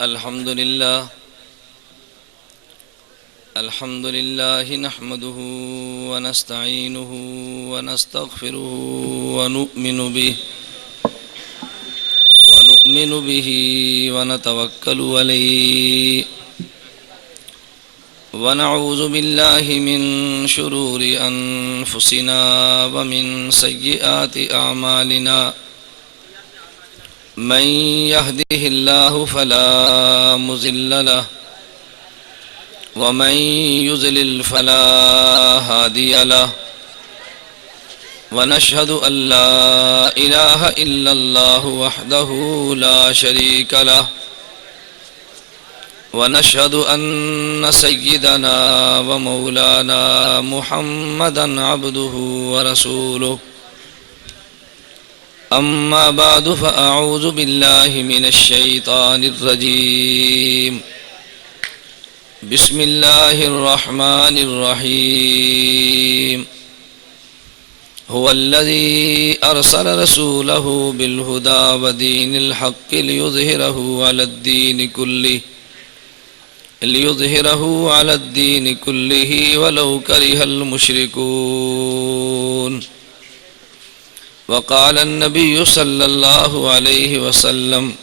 الحمد لله نحمده ونستعينه ونستغفره ونؤمن به ونتوكل عليه ونعوذ بالله من شرور أنفسنا ومن سيئات أعمالنا من يهده الله فلا مضل له ومن يضلل فلا هادي له ونشهد أن لا إله إلا الله وحده لا شريك له ونشهد أن سيدنا ومولانا محمدا عبده ورسوله أما بعد فأعوذ بالله من الشيطان الرجيم بسم الله الرحمن الرحيم هو الذي أرسل رسوله بالهدى ودين الحق ليظهره على الدين كله ولو كره المشركون وقال النبي صلى الله عليه وسلم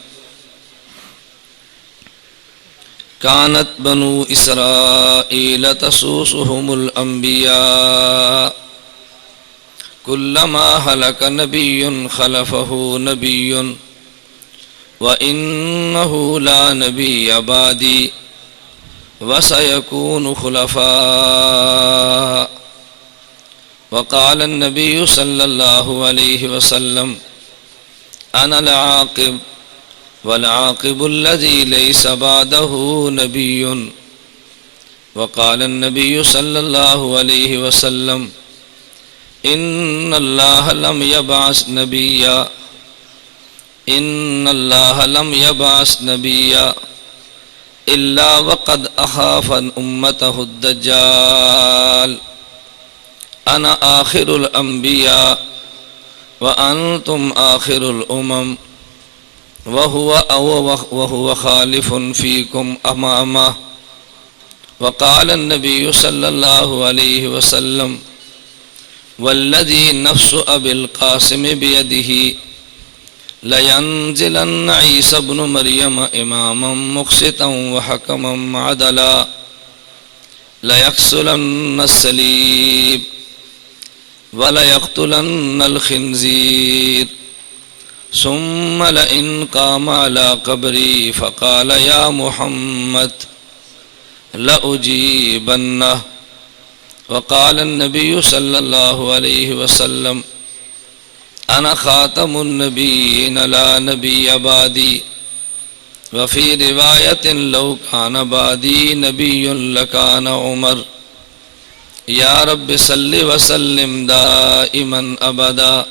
كانت بنو إسرائيل تسوسهم الأنبياء كلما هلك نبي خلفه نبي وإنه لا نبي بعدي وسيكون خلفاء وقال النبي صلى الله عليه وسلم أنا العاقب والعاقب الذي ليس بعده نبي وقال النبي صلى الله عليه وسلم إن الله لم يبعث نبيا إلا وقد أخاف أمته الدجال أنا آخر الأنبياء وأنتم آخر الأمم وهو خالف فيكم أمامه وقال النبي صلى الله عليه وسلم والذي نفس أبي القاسم بيده لينزلن عيسى ابن مريم إماما مقسطا وحكما عدلا ليكسرن الصليب وليقتلن الخنزير ثم لئن قام على قبري فقال يا محمد لأجيبنه وقال النبي صلى الله عليه وسلم أنا خاتم النبيين لا نبي بعدي وفي رواية لو كان بعدي نبي لكان عمر يا رب صل وسلم دائما أبدا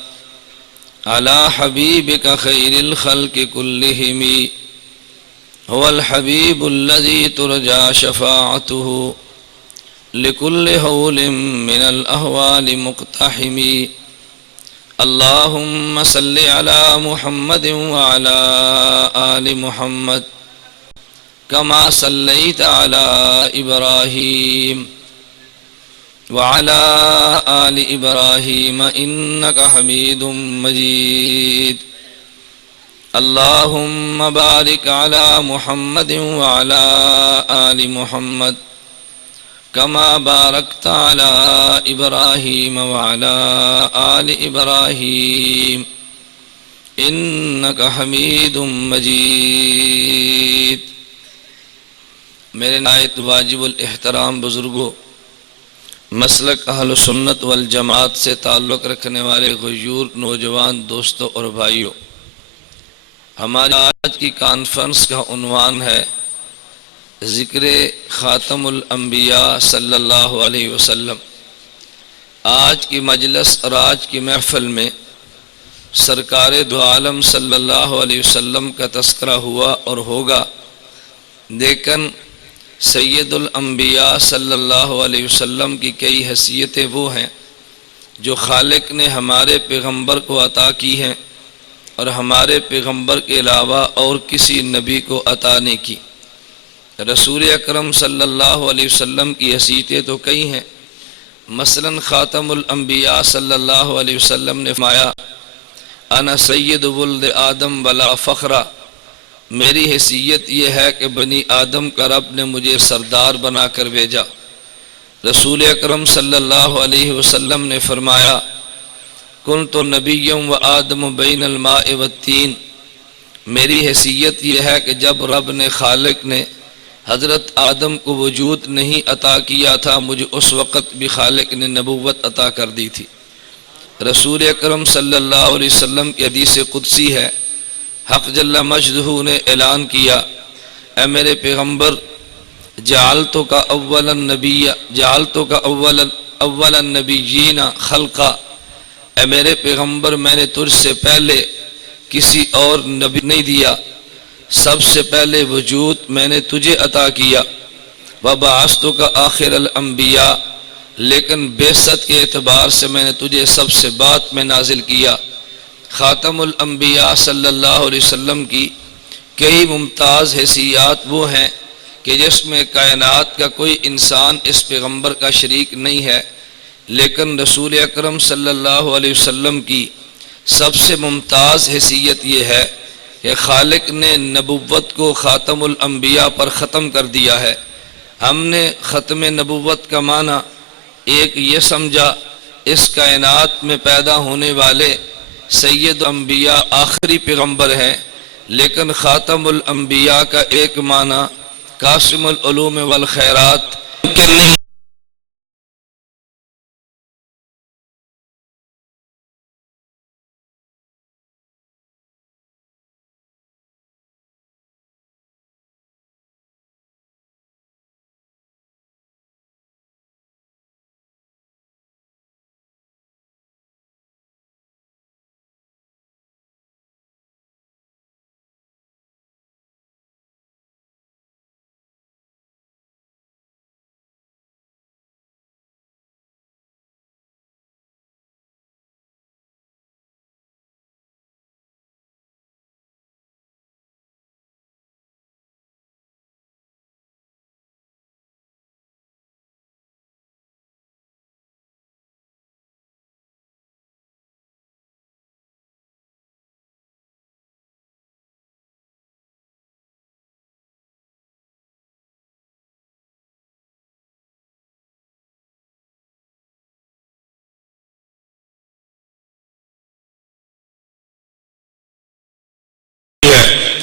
على حبيبك خير الخلق كلهم هو الحبيب الذي ترجى شفاعته لكل هول من الأهوال مقتحم اللهم صل على محمد وعلى آل محمد كما صليت على إبراهيم وعلى آل إبراهيم إنك حميد مجيد اللهم بارك على محمد وعلى آل محمد كما باركت على إبراهيم وعلى آل إبراهيم إنك حميد مجيد میرے نہایت واجب الاحترام بزرگوں، مسلک اہل سنت والجماعت سے تعلق رکھنے والے غیور نوجوان دوستوں اور بھائیوں، ہماری آج کی کانفرنس کا عنوان ہے ذکر خاتم الانبیاء صلی اللہ علیہ وسلم۔ آج کی مجلس اور آج کی محفل میں سرکار دو عالم صلی اللہ علیہ وسلم کا تذکرہ ہوا اور ہوگا، لیکن سید الانبیاء صلی اللہ علیہ وسلم کی کئی حیثیتیں وہ ہیں جو خالق نے ہمارے پیغمبر کو عطا کی ہیں، اور ہمارے پیغمبر کے علاوہ اور کسی نبی کو عطا نہیں کی۔ رسول اکرم صلی اللہ علیہ وسلم کی حیثیتیں تو کئی ہیں، مثلاً خاتم الانبیاء صلی اللہ علیہ وسلم نے فرمایا انا سید ولد آدم ولا فخرا، میری حیثیت یہ ہے کہ بنی آدم کا رب نے مجھے سردار بنا کر بھیجا۔ رسول اکرم صلی اللہ علیہ وسلم نے فرمایا کنت نبیا و آدم بین الماء والتین، میری حیثیت یہ ہے کہ جب رب نے خالق نے حضرت آدم کو وجود نہیں عطا کیا تھا، مجھے اس وقت بھی خالق نے نبوت عطا کر دی تھی۔ رسول اکرم صلی اللہ علیہ وسلم کی حدیث قدسی ہے، حق جل مجدہ نے اعلان کیا اے میرے پیغمبر جعلتک اول النبی جعلتک اول النبیین خلقا، اے میرے پیغمبر میں نے تجھ سے پہلے کسی اور نبی نہیں دیا، سب سے پہلے وجود میں نے تجھے عطا کیا۔ وبعثتک آخر الانبیاء، لیکن بعثت کے اعتبار سے میں نے تجھے سب سے بعد میں نازل کیا۔ خاتم الانبیاء صلی اللہ علیہ وسلم کی کئی ممتاز حیثیات وہ ہیں کہ جس میں کائنات کا کوئی انسان اس پیغمبر کا شریک نہیں ہے، لیکن رسول اکرم صلی اللہ علیہ وسلم کی سب سے ممتاز حیثیت یہ ہے کہ خالق نے نبوت کو خاتم الانبیاء پر ختم کر دیا ہے۔ ہم نے ختم نبوت کا معنی ایک یہ سمجھا اس کائنات میں پیدا ہونے والے سید انبیاء آخری پیغمبر ہیں، لیکن خاتم الانبیاء کا ایک معنی قاسم العلوم والخیرات کہ نہیں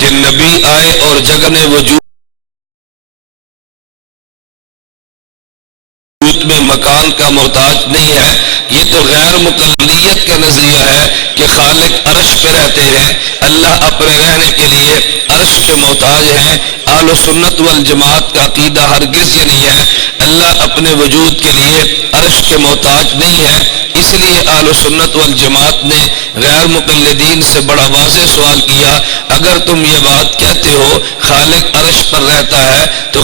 کہ نبی آئے اور جگ نے وجود میں مکان کا محتاج نہیں ہے۔ یہ تو غیر مکللیت کا نظریہ ہے کہ خالق عرش پہ رہتے ہیں، اللہ اپنے رہنے کے لیے عرش کے محتاج ہیں۔ اہل سنت والجماعت کا عقیدہ ہرگز یہ نہیں ہے اللہ اپنے وجود کے لیے عرش کے محتاج نہیں ہے۔ اس لیے اہل سنت والجماعت نے غیر مقلدین سے بڑا واضح سوال کیا، اگر تم یہ بات کہتے ہو خالق عرش پر رہتا ہے تو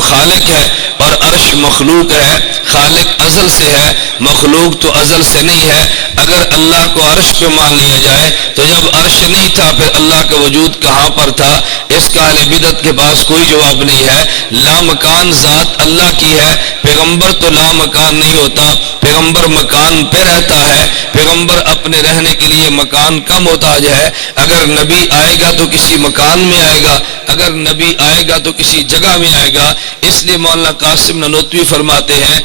خالق ہے اور عرش مخلوق ہے، خالق ازل سے ہے مخلوق تو ازل سے نہیں ہے۔ اگر اللہ کو عرش پہ مان لیا جائے تو جب عرش نہیں تھا پھر اللہ کا وجود کہاں پر تھا؟ اس کا اہل بدعت کے پاس کوئی جواب نہیں ہے۔ لامکان ذات اللہ کی ہے، پیغمبر تو لامکان نہیں ہوتا، پیغمبر مکان پہ رہتا ہے، پیغمبر اپنے رہنے کے لیے مکان کا محتاج ہے۔ اگر نبی آئے گا تو کسی مکان میں آئے گا، اگر نبی آئے گا تو کسی جگہ میں آئے گا۔ اس لیے مولانا قاسم نانوتوی فرماتے ہیں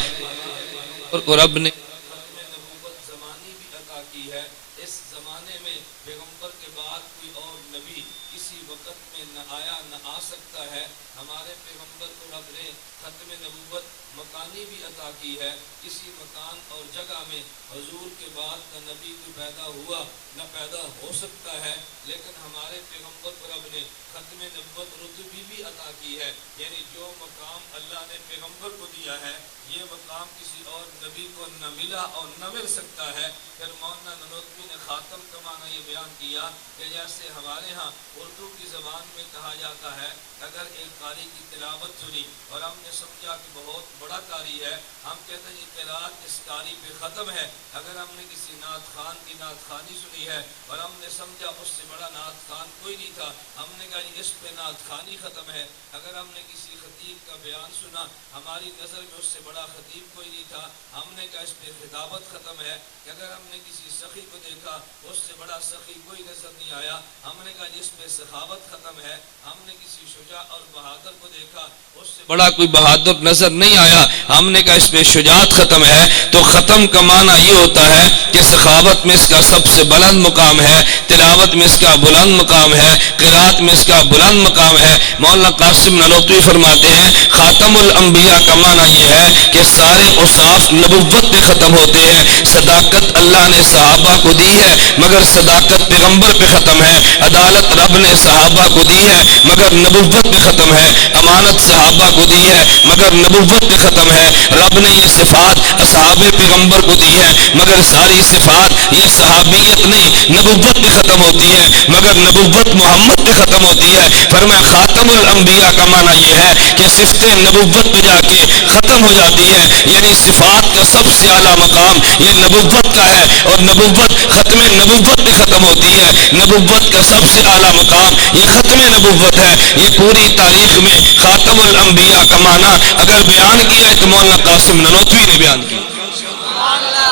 اور رب نے نبوت زمانی بھی عطا کی ہے، اس زمانے میں پیغمبر کے بعد کوئی اور نبی کسی وقت میں نہ آیا نہ آ سکتا ہے۔ ہمارے پیغمبر کو رب نے ختم نبوت مکانی بھی عطا کی ہے، کسی مکان اور جگہ میں حضور کے بعد نہ نبی کوئی پیدا ہوا نہ پیدا ہو سکتا ہے، لیکن ہمارے پیغمبر کو رب نے ختم نبوت رتبی بھی عطا کی ہے، یعنی جو مقام اللہ نے پیغمبر کو دیا ہے یہ مقام کسی اور نبی کو نہ ملا اور نہ مل سکتا ہے۔ پھر مولانا نانوتوی نے خاتم کا معنی یہ بیان کیا کہ جیسے ہمارے ہاں اردو کی زبان میں کہا جاتا ہے، اگر ایک قاری کی تلاوت سنی اور ہم نے سمجھا کہ بہت بڑا قاری ہے، ہم کہتے ہیں یہ قرات اس قاری پہ ختم ہے۔ اگر ہم نے کسی نعت خان کی نعت خوانی سنی ہے اور ہم نے سمجھا اس سے بڑا نعت خان کوئی نہیں تھا، ہم نے کہا اس پہ نعت خوانی ختم ہے۔ اگر ہم نے کسی خطیب کا بیان سنا، ہماری نظر میں اس سے بڑا خطیب کوئی نہیں تھا، ہم نے کہا اس پہ خطابت ختم ہے۔ اگر ہم نے کسی سخی کو دیکھا، اس سے بڑا سخی کوئی نظر نہیں آیا، ہم نے کہا جس پہ سخاوت ختم ہے۔ ہم نے کسی شجاع اور بہادر کو دیکھا، اس سے بڑا کوئی بہادر نظر نہیں آیا، ہم نے کہا اس پہ شجاعت ختم ہے۔ تو ختم کا معنی یہ ہوتا ہے کہ سخاوت میں اس کا سب سے بلند مقام ہے، تلاوت میں اس کا بلند مقام ہے، قرات میں اس کا بلند مقام ہے۔ مولانا قاسم نانوتوی فرماتے ہیں خاتم الانبیاء کا معنی یہ ہے کہ سارے اوصاف نبوت پہ ختم ہوتے ہیں۔ صداقت اللہ نے صحابہ کو دی ہے مگر صداقت پیغمبر پہ ختم ہے، عدالت رب نے صحابہ کو دی ہے مگر نبوت پہ ختم ہے، امانت صحابہ کو دی ہے مگر نبوت پہ ختم ہے۔ رب نے یہ صفات اصحاب پیغمبر کو دی ہے مگر ساری صفات یہ صحابیت نہیں، نبوت پہ ختم ہوتی ہے مگر نبوت محمد پہ ختم ہوتی ہے۔ فرمایا خاتم الانبیاء کا معنی یہ ہے کہ صفت نبوت پہ جا کے ختم ہو جاتی ہے، یعنی صفات کا سب سے اعلیٰ مقام یہ نبوت کا ہے، اور نبوت ختم نبوت پہ ختم ہوتی ہے۔ نبوت کا سب سے اعلیٰ مقام یہ ختم نبوت ہے۔ یہ پوری تاریخ میں خاتم الانبیاء کا معنی اگر بیان کیا ہے تو مولانا قاسم نانوتوی نے بیان کیا،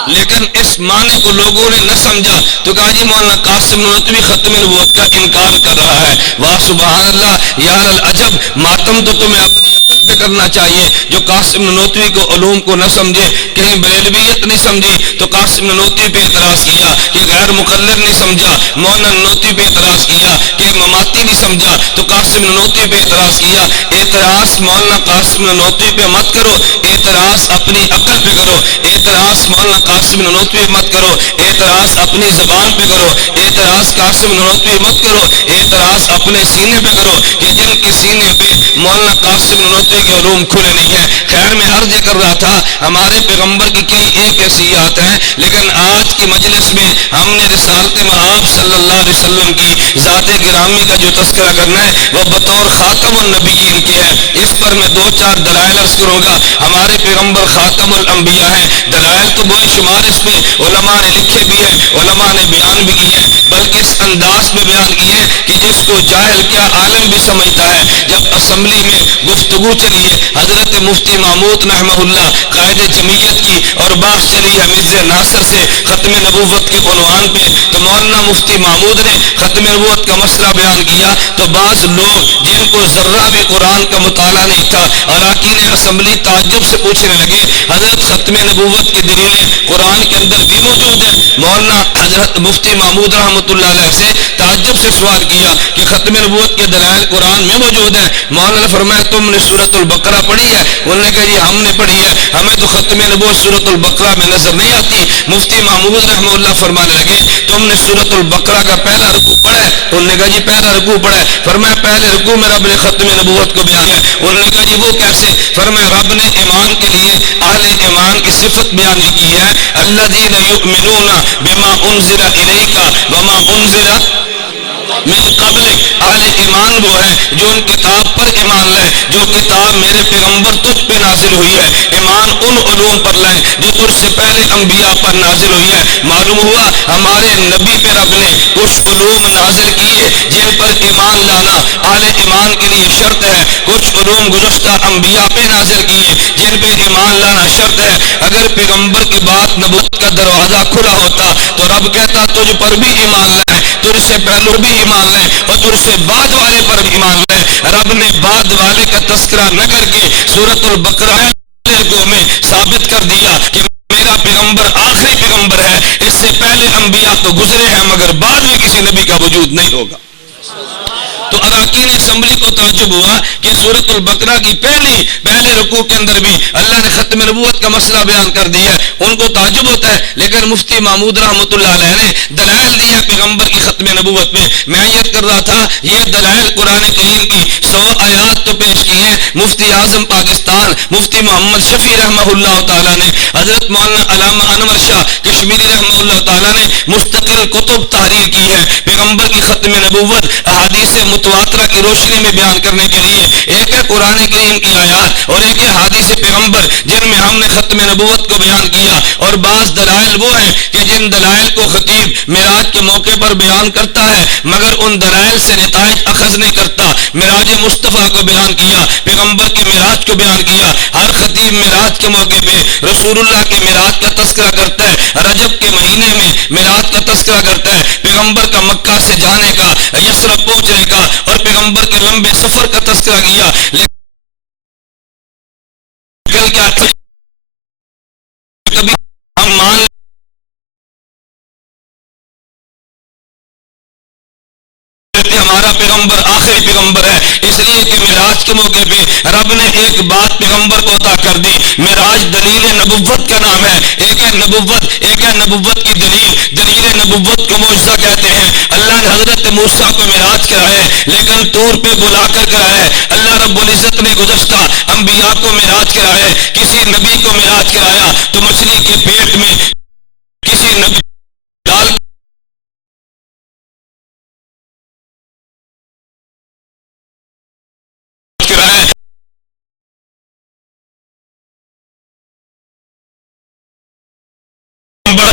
لیکن اس معنی کو لوگوں نے نہ سمجھا تو کہا جی مولانا قاسم نانوتوی ختم نبوت کا انکار کر رہا ہے۔ واہ سبحان اللہ، یا العجب، ماتم تو تمہیں اپنی عقل پہ کرنا چاہیے۔ جو قاسم نانوتوی کو علوم کو نہ سمجھے، کہیں بریلویت نہیں سمجھی تو قاسم نانوتوی پہ اعتراض کیا کہ غیر مقلد نہیں سمجھا، مولانا نانوتوی پہ اعتراض کیا کہ مماتی نہیں سمجھا تو قاسم نانوتوی پہ اعتراض کیا۔ اعتراض مولانا قاسم نانوتوی پہ مت کرو، اعتراض اپنی عقل پہ کرو۔ اعتراض مولانا قاسم نانوتوی مت کرو، اعتراض اپنی زبان پہ کرو۔ اعتراض قاسم نانوتوی مت کرو، اعتراض اپنے سینے پہ کرو کہ جن کے سینے پہ مولانا قاسم نانوتوی کے علوم کھلے نہیں ہیں۔ خیر میں عرض کر رہا تھا ہمارے پیغمبر کی کئی ایک ایسیات ہیں، لیکن آج کی مجلس میں ہم نے رسالت مآب صلی اللہ علیہ وسلم کی ذات گرامی کا جو تذکرہ کرنا ہے وہ بطور خاتم النبیین کے ہے۔ اس پر میں دو چار دلائل عرض کروں گا۔ ہمارے پیغمبر خاتم الانبیاء ہیں، دلائل تو بے شمار اس میں علماء نے لکھے بھی ہیں، علماء نے بیان بھی کیے ہیں، بلکہ اس انداز میں بیان کیے کہ جس کو جاہل کیا عالم بھی سمجھتا ہے۔ جب اسمبلی میں گفتگو چلی ہے حضرت مفتی محمود رحمہ اللہ قائد جمعیت کی اور بات چلی ہے مرزا ناصر سے ختم نبوت کے عنوان پہ، تو مولانا مفتی محمود نے ختم نبوت کا مسئلہ بیان کیا تو بعض لوگ جن کو ذرہ بھی قرآن کا مطالعہ نہیں تھا اراکین اسمبلی تعجب سے پوچھنے لگے حضرت ختم نبوت کی دلیلیں قرآن کے اندر بھی موجود ہیں۔ مولانا حضرت مفتی محمود رحمۃ اللہ علیہ سے تعجب سے سوال کیا کہ ختم نبوت کے دلائل قرآن میں موجود ہیں۔ مولانا نے فرمایا تم نے سورۃ البقرہ پڑھی ہے؟ انہوں نے کہا جی ہم نے پڑھی ہے، ہمیں تو ختم نبوت سورۃ البقرہ میں نظر نہیں آتی۔ مفتی محمود رحمہ اللہ فرمانے لگے تم نے سورۃ البقرہ کا پہلا رکوع پڑھا ہے؟ انہوں نے کہا جی پہلا رکوع پڑھا ہے۔ فرمایا پہلے رکوع میں رب نے ختم نبوت کو بیان کیا۔ انہوں نے کہا جی وہ کیسے؟ فرمایا رب نے ایمان کے لیے اہل ایمان کی صفت بیان کی ہے، الذین یؤمنون بما انزل الیک وما انزل من قبلک۔ اہل ایمان وہ ہے جو ان کتاب پر ایمان لائے جو کتاب میرے پیغمبر تجھ پہ نازل ہوئی ہے، ایمان ان علوم پر لائیں جو تجھ سے پہلے انبیاء پر نازل ہوئی ہے۔ معلوم ہوا ہمارے نبی پہ رب نے کچھ علوم نازل کیے جن پر ایمان لانا اہل ایمان کے لیے شرط ہے، کچھ علوم گزشتہ انبیاء پہ نازل کیے جن پہ ایمان لانا شرط ہے۔ اگر پیغمبر کی بات نبوت کا دروازہ کھلا ہوتا تو رب کہتا تجھ پر بھی ایمان لائیں، تجھ سے پہلے بھی ایمان لائیں اور تجھ سے بعد والے پر بھی ایمان لائیں۔ رب نے بعد والے کا تذکرہ نہ کر کے سورۃ البقرہ میں ثابت کر دیا کہ میرا پیغمبر آخری پیغمبر ہے، اس سے پہلے انبیاء تو گزرے ہیں مگر بعد میں کسی نبی کا وجود نہیں ہوگا۔ تو اراکین اسمبلی کو تعجب ہوا کہ سورۃ البقرہ کی پہلے رکوع کے اندر بھی اللہ نے ختم نبوت کا مسئلہ بیان کر دیا ہے، ان کو تعجب ہوتا ہے، لیکن مفتی محمود رحمۃ اللہ علیہ نے دلائل دیا پیغمبر کی ختم نبوت میں. میں عرض کر رہا تھا یہ دلائل قرآن کریم کی 100 آیات تو پیش کی ہیں مفتی اعظم پاکستان مفتی محمد شفیع رحمہ اللہ تعالیٰ نے، حضرت مولانا علامہ انور شاہ کشمیری رحمہ اللہ تعالیٰ نے مستقل کتب تحریر کی ہے پیغمبر کی ختم نبوت احادیث متواترہ کی روشنی میں بیان کرنے کے لیے. ایک ہے قرآن کریم کی آیات اور ایک ہے حدیث پیغمبر جن میں ہم نے ختم نبوت کو بیان کیا. اور بعض دلائل وہ ہیں کہ جن دلائل کو خطیب معراج کے موقع پر بیان کرتا ہے مگر ان دلائل سے نتائج اخذ نہیں کرتا. معراج مصطفیٰ کو بیان کیا، پیغمبر کے معراج کو بیان کیا. ہر خطیب معراج کے موقع پہ رسول اللہ کے معراج کا تذکرہ کرتا ہے، رجب کے مہینے میں معراج کا تذکرہ کرتا ہے، پیغمبر کا مکہ سے جانے کا، یثرب پہنچنے کا اور پیغمبر کے لمبے سفر کا تذکرہ کیا. لیکن کیا کبھی ہم مان ہمارا پیغمبر آخری پیغمبر ہے اس لیے کہ معراج کے موقع پہ رب نے ایک بات پیغمبر کو عطا کر دی. معراج دلیل نبوت کا نام ہے. ایک ہے نبوت کی دلیل نبوت کو معجزہ کہتے ہیں. اللہ نے حضرت موسیٰ کو معراج کرایا ہے لیکن طور پہ بلا کر کرایا ہے. اللہ رب العزت نے گزشتہ انبیاء کو معراج کرایا ہے. کسی نبی کو معراج کرایا تو مچھلی کے پیٹ میں کسی نبی ڈال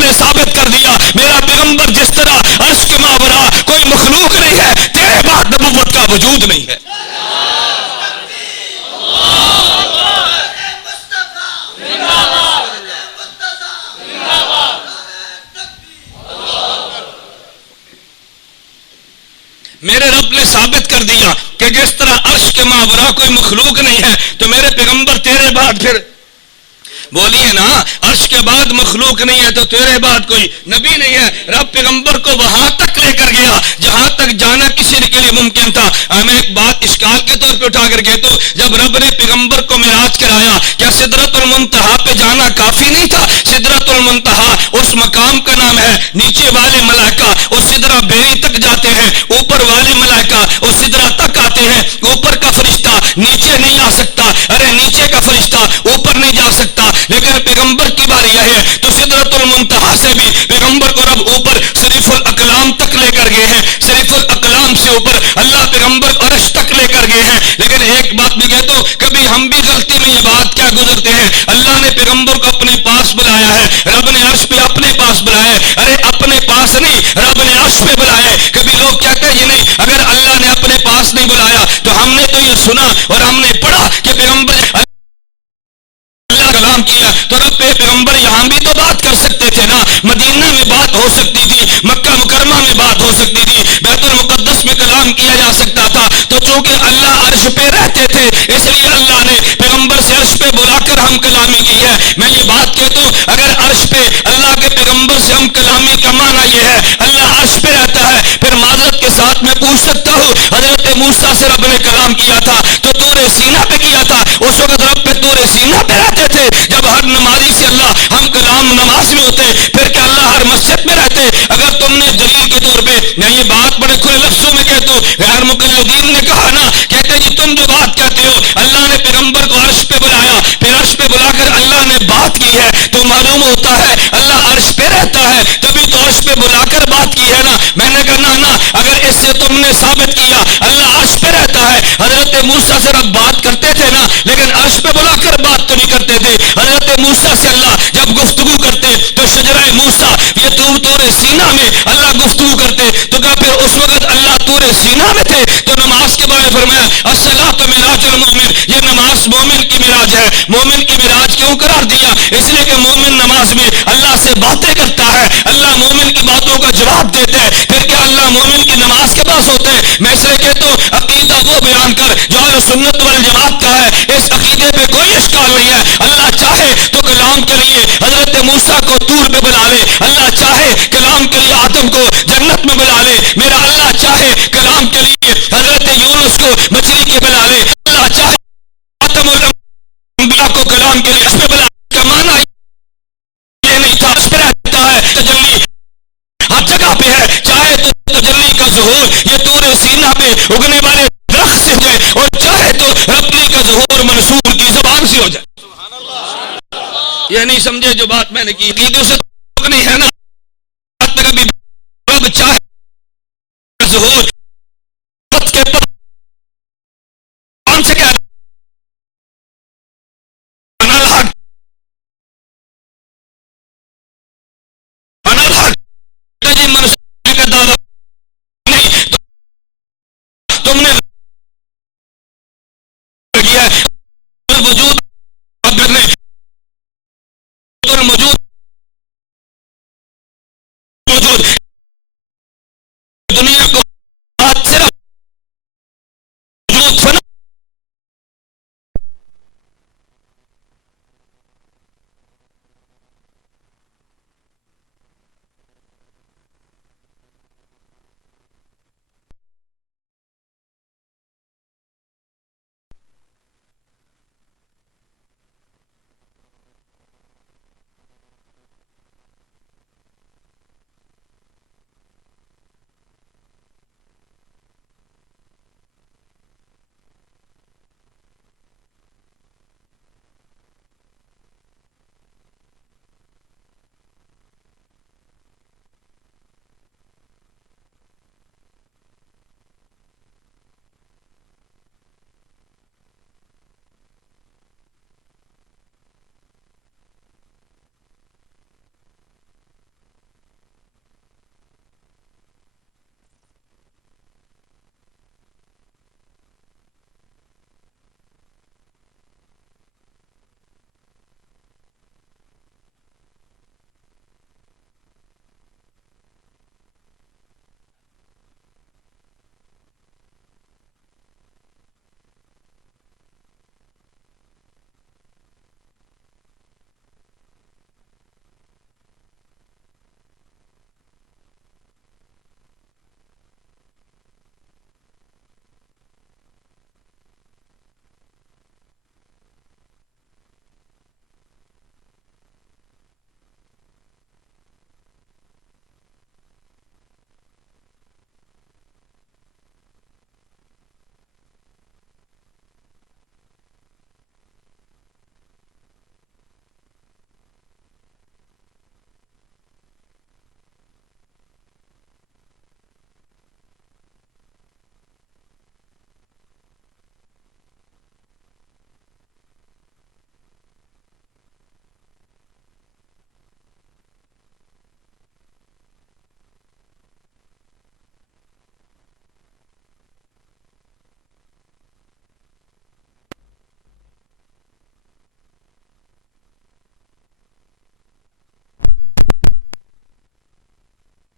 نے ثابت کر دیا میرا پیغمبر جس طرح عرش کے ماورا کوئی مخلوق نہیں ہے تیرے بعد نبوت کا وجود نہیں ہے. میرے رب نے ثابت کر دیا کہ جس طرح عرش کے ماورا کوئی مخلوق نہیں ہے تو میرے پیغمبر تیرے بعد پھر بولیے نا عرش کے بعد مخلوق نہیں ہے تو تیرے بعد کوئی نبی نہیں ہے. رب پیغمبر کو وہاں تک لے کر گیا جہاں تک جانا کسی کے لیے ممکن تھا. میں ایک بات اشکال کے طور پہ اٹھا کر کہتا ہوں جب رب نے پیغمبر کو معراج کرایا کیا سدرۃ المنتہا پہ جانا کافی نہیں تھا؟ سدرۃ المنتہا اس مقام کا نام ہے. نیچے والے ملائکہ وہ سدرہ بیری تک جاتے ہیں، اوپر والے ملائکہ وہ سدرہ تک آتے ہیں. اوپر کا فرشتہ نیچے نہیں آ سکتا، ارے نیچے کا فرشتہ اوپر نہیں جا سکتا. لیکن پیغمبر کی باری آئی ہے تو سدرۃ المنتہا سے بھی پیغمبر کو رب اوپر صریف الاقلام تک لے کر گئے ہیں. صریف الاقلام سے اوپر اللہ پیغمبر عرش تک لے کر گئے ہیں. لیکن ایک بات بھی کہتا ہوں کبھی ہم بھی غلطی میں یہ بات کیا گزرتے ہیں اللہ نے پیغمبر کو اپنے پاس بلایا ہے، رب نے عرش پہ اپنے پاس بلایا ہے. ارے اپنے پاس نہیں، رب نے عرش پہ بلایا ہے. کبھی لوگ کہتے ہیں یہ نہیں اگر اللہ نے اپنے پاس نہیں بلایا تو ہم نے تو یہ سنا اور ہم نے پڑھا کہ پیغمبر اللہ کلام کیا تو رب پیغمبر یہاں بھی تو بات کر سکتے تھے نا. مدینہ میں بات ہو سکتی تھی، مکہ مکرمہ میں بات ہو سکتی تھی، بیت المقدس میں کلام کیا جا سکتا تھا. تو چونکہ اللہ عرش پہ رہتے تھے اس لیے اللہ نے پیغمبر سے عرش پہ بلا کر ہم کلامی کی ہے. میں یہ بات کہتا ہوں اگر عرش پہ اللہ کے پیغمبر سے ہم کلامی کا معنی یہ ہے اللہ عرش پہ رہتا ہے پھر معذرت کے ساتھ میں پوچھ سکتا ہوں حضرت موسیٰ سے رب نے کلام کیا تھا تو طور سینہ پہ کیا تھا، اس وقت رب پہ طور سینہ پہ رہتے تھے. جب ہر نمازی سے اللہ ہم کلام نماز میں ہوتے پھر کیا اللہ ہر مسجد میں رہتے؟ اگر تم نے دلیل کے طور پہ میں یہ بات بڑے کھلے لفظوں میں کہتا ہوں غیر مقلدین نے کہا نا کہتے جی تم جو بات کہتے ہو اللہ نے پیغمبر کو عرش پہ بلایا پھر عرش پہ بلا کر اللہ نے بات کی ہے تو معلوم ہوتا ہے اللہ عرش پہ رہتا ہے تبھی تو عرش پہ بلا کر بات کی ہے نا. میں نے کہا نا اگر اس سے تم نے ثابت کیا اللہ عرش پہ رہتا ہے حضرت موسیٰ سے رب بات کرتے تھے نا لیکن عرش پہ بلا کر بات تو نہیں کرتے تھے. حضرت موسیٰ سے اللہ جب گفتگو کرتے تو شجرہ موسیٰ یہ طور سینہ میں اللہ گفتگو کرتے تو کیا پھر اس وقت اللہ طور سینہ میں تھے؟ تو نماز کے بارے میں فرمایا الصلاۃ معراج المومن، یہ نماز مومن کی معراج ہے. مومن کی معراج کیوں قرار دیا؟ اس لیے کہ مومن نماز میں اللہ سے باتیں کرتا ہے، اللہ مومن کی باتوں کا جواب دیتا ہے. پھر کیا اللہ مومن کی نماز کے پاس ہوتے ہیں؟ میں اس لیے کہتا ہوں عقیدہ وہ بیان کر جو اہل سنت والجماعت کا ہے. اس عقیدے پہ کوئی اشکال نہیں ہے. اللہ چاہے تو کلام کے لیے حضرت موسیٰ کو طور پہ بلا لے، اللہ چاہے کلام کے لیے آدم کو جنت میں بلا لے، میرا اللہ چاہے کلام کے لیے حضرت میں نہیں سمجھے جو بات میں نے کی، عقیدوں سے تو نہیں ہے نا، کبھی رب چاہے ظہور کے کون سے کیا جی منصوبے کا دعویٰ نہیں، تم نے کیا ہے وجود اگر نے موجود موجود دنیا کو ہاتھ صرف وجود فنا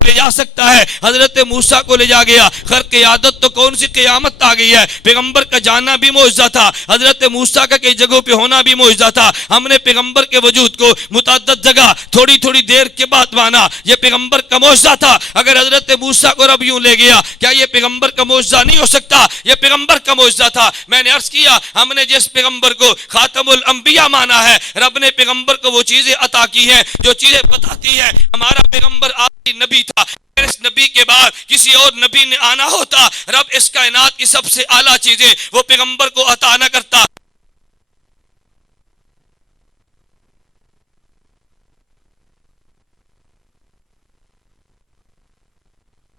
لے جا سکتا ہے. حضرت موسیٰ کو لے جا گیا. خر قیادت تو کون سی قیامت آ گئی ہے. پیغمبر کا جانا بھی معجزہ تھا, حضرت موسیٰ کا کئی جگہوں پہ ہونا بھی معجزہ تھا. ہم نے پیغمبر کے وجود کو متعدد جگہ تھوڑی تھوڑی دیر کے بعد مانا, یہ پیغمبر کا معجزہ تھا. اگر حضرت موسیٰ کو رب یوں لے گیا, کیا یہ پیغمبر کا معجزہ نہیں ہو سکتا؟ یہ پیغمبر کا معجزہ تھا. میں نے عرض کیا, ہم نے جس پیغمبر کو خاتم الانبیاء مانا ہے, رب نے پیغمبر کو وہ چیزیں عطا کی ہیں جو چیزیں بتاتی ہیں ہمارا پیغمبر آخری نبی تھا. اس نبی کے بعد کسی اور نبی نے آنا ہوتا, رب اس کائنات کی سب سے اعلیٰ چیزیں وہ پیغمبر کو عطا نہ کرتا.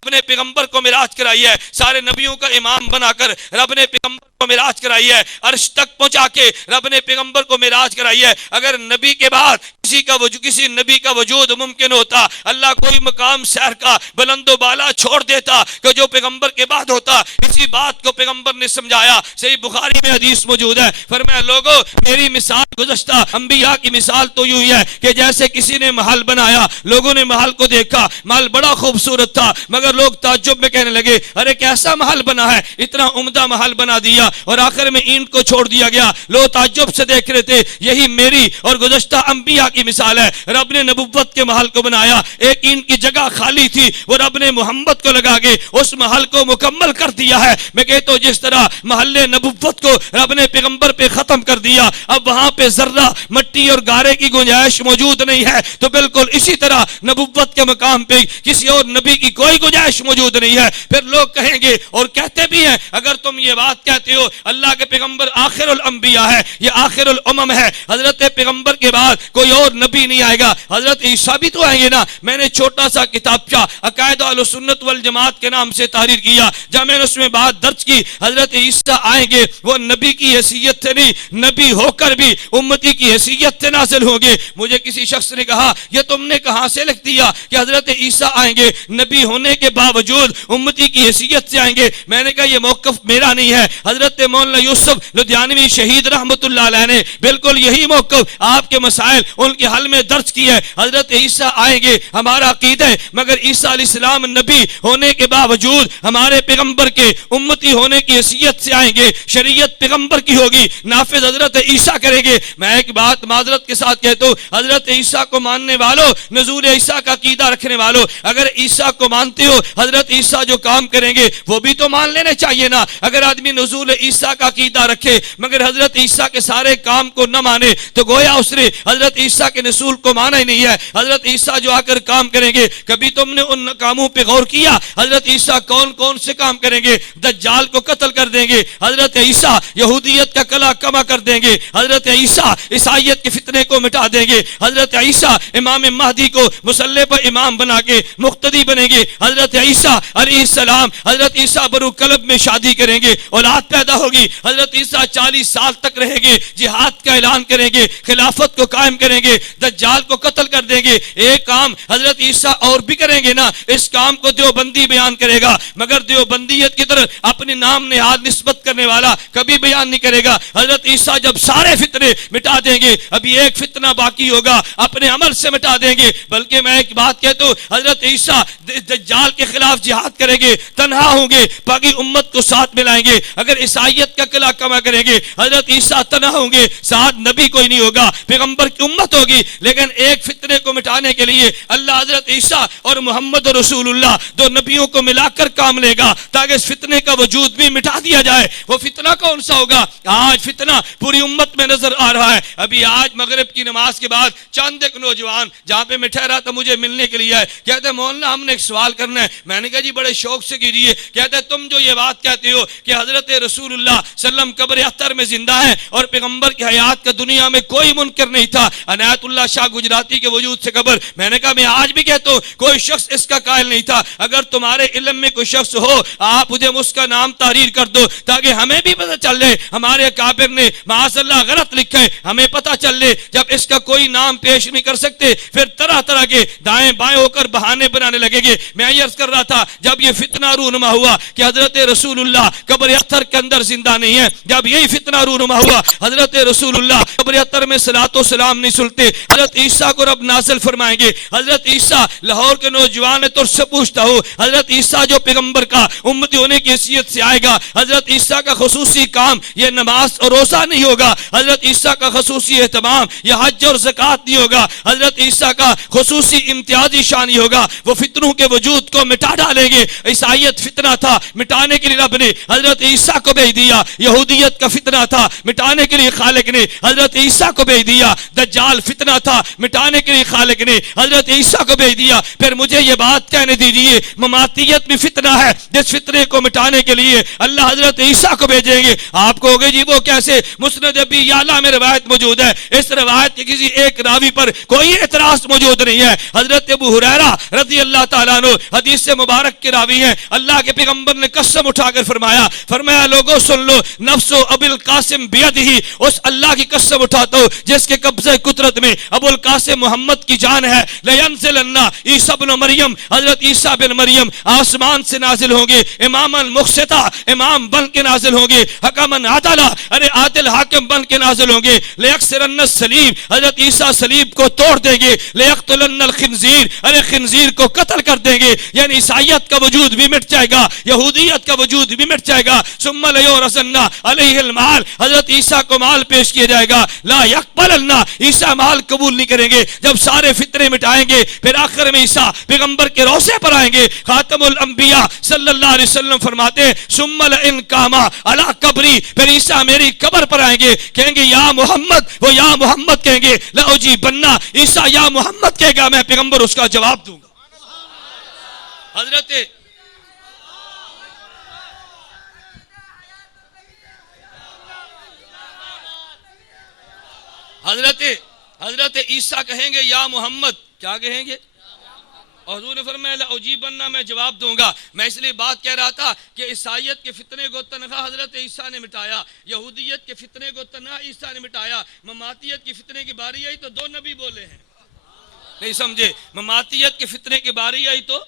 رب نے پیغمبر کو معراج کرائی ہے, سارے نبیوں کا امام بنا کر رب نے پیغمبر کو معراج کرائی ہے. عرش تک پہنچا کے رب نے پیغمبر کو معراج کرائی ہے. اگر نبی کے بعد کسی نبی کا وجود ممکن ہوتا, اللہ کوئی مقام سیر کا بلند و بالا چھوڑ دیتا کہ جو پیغمبر کے بعد ہوتا. اسی بات کو پیغمبر نے سمجھایا. صحیح بخاری میں حدیث موجود ہے, فرمایا لوگوں میری مثال گزشتہ انبیاء کی مثال تو یوں ہی ہے کہ جیسے کسی نے محل بنایا, لوگوں نے محل کو دیکھا, محل بڑا خوبصورت تھا, مگر لوگ تعجب میں کہنے لگے ارے کیسا محل بنا ہے, اتنا عمدہ محل بنا دیا اور آخر میں اینٹ کو چھوڑ دیا گیا. لوگ تعجب سے دیکھ رہے تھے. یہی میری اور گزشتہ انبیاء کی مثال ہے. رب نے نبوت کے محل کو بنایا, ایک اینٹ کی جگہ خالی تھی, وہ رب نے محمد کو لگا کے اس محل کو مکمل کر دیا ہے. میں کہتا ہوں جس طرح محل نبوت کو رب نے پیغمبر پہ ختم کر دیا, اب وہاں پہ ذرہ مٹی اور گارے کی گنجائش موجود نہیں ہے, تو بالکل اسی طرح نبوت کے مقام پہ کسی اور نبی کی کوئی گنجائش موجود نہیں ہے. پھر لوگ کہیں گے اور کہتے بھی ہیں, اگر تم یہ بات کہتے ہو اللہ کے پیغمبر آخر الانبیاء ہے، یہ آخر الامم ہے، حضرت پیغمبر کے بعد کوئی اور نبی نہیں آئے گا، حضرت عیسیٰ بھی تو آئیں گے نا۔ میں نے چھوٹا سا کتابچہ عقائد اہل سنت والجماعت کے نام سے تحریر کیا، جب میں نے اس میں بات درج کی حضرت عیسیٰ آئیں گے، وہ نبی کی حیثیت سے نہیں، نبی ہو کر بھی امتی کی حیثیت سے نازل ہوں گے۔ مجھے کسی شخص نے کہا یہ تم نے کہاں سے لکھ دیا کہ حضرت عیسیٰ آئیں گے نبی ہونے کے باوجود امتی کی حیثیت سے آئیں گے؟ میں نے کہا یہ موقف میرا نہیں ہے، حضرت مولانا یوسف لدھیانوی شہید رحمت اللہ علیہ نے بالکل یہی موقف آپ کے مسائل ان کے حل میں درج کی ہے۔ حضرت عیسیٰ آئیں گے ہمارا عقیدہ ہے، مگر عیسیٰ علیہ السلام نبی ہونے کے باوجود ہمارے پیغمبر کے امتی ہونے کی حیثیت سے آئیں گے، شریعت پیغمبر کی ہوگی، نافذ حضرت عیسیٰ کریں گے۔ میں ایک بات معذرت کے ساتھ کہتا ہوں، حضرت عیسیٰ کو ماننے والوں، نزول عیسیٰ کا عقیدہ رکھنے والوں، اگر عیسیٰ کو مانتے ہو حضرت عیسیٰ جو کام کریں گے وہ بھی تو مان لینے چاہیے نا۔ اگر آدمی نزول عیسیٰ کا عقیدہ رکھے مگر حضرت عیسیٰ کے سارے کام کو نہ مانے تو گویا اس نے حضرت عیسیٰ کے رسول کو مانا ہی نہیں ہے۔ حضرت عیسیٰ جو آ کر کام کریں گے، کبھی تم نے ان کاموں پہ غور کیا؟ حضرت عیسیٰ کون کون سے کام کریں گے؟ دجال کو قتل کر دیں گے، حضرت عیسیٰ یہودیت کا کلا کما کر دیں گے، حضرت عیسیٰ عیسائیت کے فتنے کو مٹا دیں گے، حضرت عیسیٰ امام مہدی کو مصلی پر امام بنا کے مقتدی بنیں گے، حضرت عیسیٰ علیہ السلام حضرت عیسیٰ برو کلب میں شادی کریں گے، اولاد پیدا ہوگی، حضرت عیسیٰ 40 سال تک رہیں گے، جہاد کا اعلان کریں گے، خلافت کو قائم کریں گے، دجال کو قتل کر دیں گے۔ ایک کام حضرت عیسیٰ اور بھی کریں گے نا، اس کام کو دیوبندی بیان کرے گا مگر دیوبندیت کی طرف اپنے نام نہاد نسبت کرنے والا کبھی بیان نہیں کرے گا۔ حضرت عیسیٰ جب سارے فتنے مٹا دیں گے، ابھی ایک فتنہ باقی ہوگا، اپنے عمل سے مٹا دیں گے۔ بلکہ میں ایک بات کہتا ہوں، حضرت عیسیٰ دجال کے خلاف جہاد کریں گے، تنہا ہوں گے، باقی امت کو ساتھ ملائیں گے۔ اگر عیسائیت کا قلعہ کما کریں گے، حضرت عیسیٰ تنہا ہوں گے، ساتھ نبی کوئی نہیں ہوگا، پیغمبر کی امت ہوگی۔ لیکن ایک فتنے کو مٹانے کے لیے اللہ حضرت عیسیٰ اور محمد رسول اللہ دو نبیوں کو ملا کر کام لے گا تاکہ اس فتنے کا وجود بھی مٹا دیا جائے۔ وہ فتنہ کون سا ہوگا؟ آج فتنہ پوری امت میں نظر آ رہا ہے۔ ابھی آج مغرب کی نماز کے بعد چند ایک نوجوان جہاں پہ میں ٹھہرا تھا مجھے ملنے کے لیے آئے، کہتے ہیں مولانا ہم نے ایک سوال کرنا ہے۔ میں نے کہا جی بڑے شوق سے کیجیے۔ کہتے ہیں تم جو یہ بات کہتے ہو کہ حضرت رسول اللہ صلی اللہ علیہ وسلم قبر اختر میں زندہ ہیں اور پیغمبر کی حیات کا دنیا میں کوئی منکر نہیں تھا عنایت اللہ شاہ گجراتی کے وجود سے قبر، میں نے کہا میں آج بھی کہتا ہوں کوئی شخص اس کا قائل نہیں تھا۔ اگر تمہارے علم میں کوئی شخص ہو آپ مجھے اس کا نام تحریر کر دو تاکہ ہمیں بھی پتہ چل لے ہمارے اکابر نے معاذ اللہ غلط لکھا ہے، ہمیں پتہ چل لے۔ جب اس کا کوئی نام پیش نہیں کر سکتے پھر طرح طرح کے دائیں بائیں ہو کر بہانے بنانے لگے گے۔ میں یہ عرض کر رہا تھا جب یہ فتنہ رونما ہوا کہ حضرت رسول اللہ قبر اختر کے اندر زندہ نہیں ہے، جب یہی فتنہ رونما ہوا حضرت رسول اللہ قبر اختر میں صلاۃ و سلام نہیں سنتے، حضرت عیسیٰ کو رب نازل فرمائیں گے۔ حضرت عیسیٰ لاہور کے نوجوان تو سے پوچھتا ہوں حضرت عیسیٰ جو پیغمبر کا امتی ہونے کی حیثیت سے آئے گا، حضرت عیسیٰ کا خصوصی کام یہ نماز اور روزہ نہیں ہوگا، حضرت عیسیٰ کا خصوصی اہتمام یہ حج اور زکوٰۃ نہیں ہوگا، حضرت عیسیٰ کا خصوصی امتیازی شان ہی ہوگا، وہ فتنوں کے وجود کو مٹا ڈالیں گے۔ عیسائیت فتنہ تھا، مٹانے کے لیے رب نے حضرت عیسیٰ کو بھیج دیا۔ یہودیت کا فتنہ تھا، مٹانے کے لیے خالق نے حضرت عیسیٰ کو بھیج دیا۔ دجال فتنہ تھا، مٹانے کے لیے خالق نے حضرت عیسیٰ کو بھیج دیا۔ پھر مجھے یہ بات کہنے دیجیے مماتیت بھی فتنہ ہے، جس فتنے کو مٹانے کے لیے اللہ حضرت عیسیٰ کو بھیجیں گے۔ آپ کو ہوگے جی وہ کیسے؟ مسند ابی یعلا میں روایت موجود ہے، اس روایت کے کسی ایک راوی پر کوئی اعتراض موجود نہیں ہے۔ حضرت ابو ہریرہ رضی اللہ تعالیٰ عنہ حدیث سے مبارک کے راوی ہیں، اللہ کے پیغمبر نے قسم اٹھا کر فرمایا لوگو سن لو، نفس ابو القاسم بیدہ، اس اللہ کی قسم اٹھاتا ہوں جس کے قبضہ قدرت میں ابو القاسم محمد کی جان ہے، لینزلن عیسیٰ بن مریم، حضرت عیسیٰ بن مریم آسمان سے نازل ہوں گے، اماما مقسطا، امام بن کے نازل ہوں گے، حکما عدلا، ارے عادل حاکم بن کے نازل ہوں گے، لیکسرن الصلیب، حضرت عیسیٰ صلیب کو توڑ دیں گے، لیقتلن الخنزیر، ارے خنزیر کو قتل کر دیں گے، یعنی عیسائیت کا وجود بھی مٹ جائے گا، یہودیت کا وجود بھی مٹ جائے گا۔ ثم لیورثن علیہ المال، حضرت عیسیٰ کو مال پیش کیا جائے گا، لا یقبلن، عیسیٰ مال قبول نہیں کریں گے۔ جب سارے فتنے مٹائیں گے پھر آخر میں عیسیٰ پیغمبر کے روضے پر آئیں گے۔ خاتم الانبیاء صلی اللہ علیہ وسلم فرماتے ہیں ثم لئن قاما علی قبری، پھر عیسیٰ میری قبر پر آئیں گے، کہیں گے یا محمد، وہ یا محمد کہیں گے، لأجیبنہ، عیسیٰ یا محمد کہے گا، میں پیغمبر اس کا جواب دوں گا۔ حضرت حضرت عیسیٰ کہیں گے یا محمد، کیا کہیں گے؟ اور حضور نے فرمایا لأجیبن، میں جواب دوں گا۔ میں اس لیے بات کہہ رہا تھا کہ عیسائیت کے فتنے کو تنہا حضرت عیسیٰ نے مٹایا، یہودیت کے فتنے کو تنہا عیسیٰ نے مٹایا، مماتیت کے فتنے کی باری آئی تو 2 نبی بولے ہیں، نہیں سمجھے؟ مماتیت کے فتنے کی باری آئی تو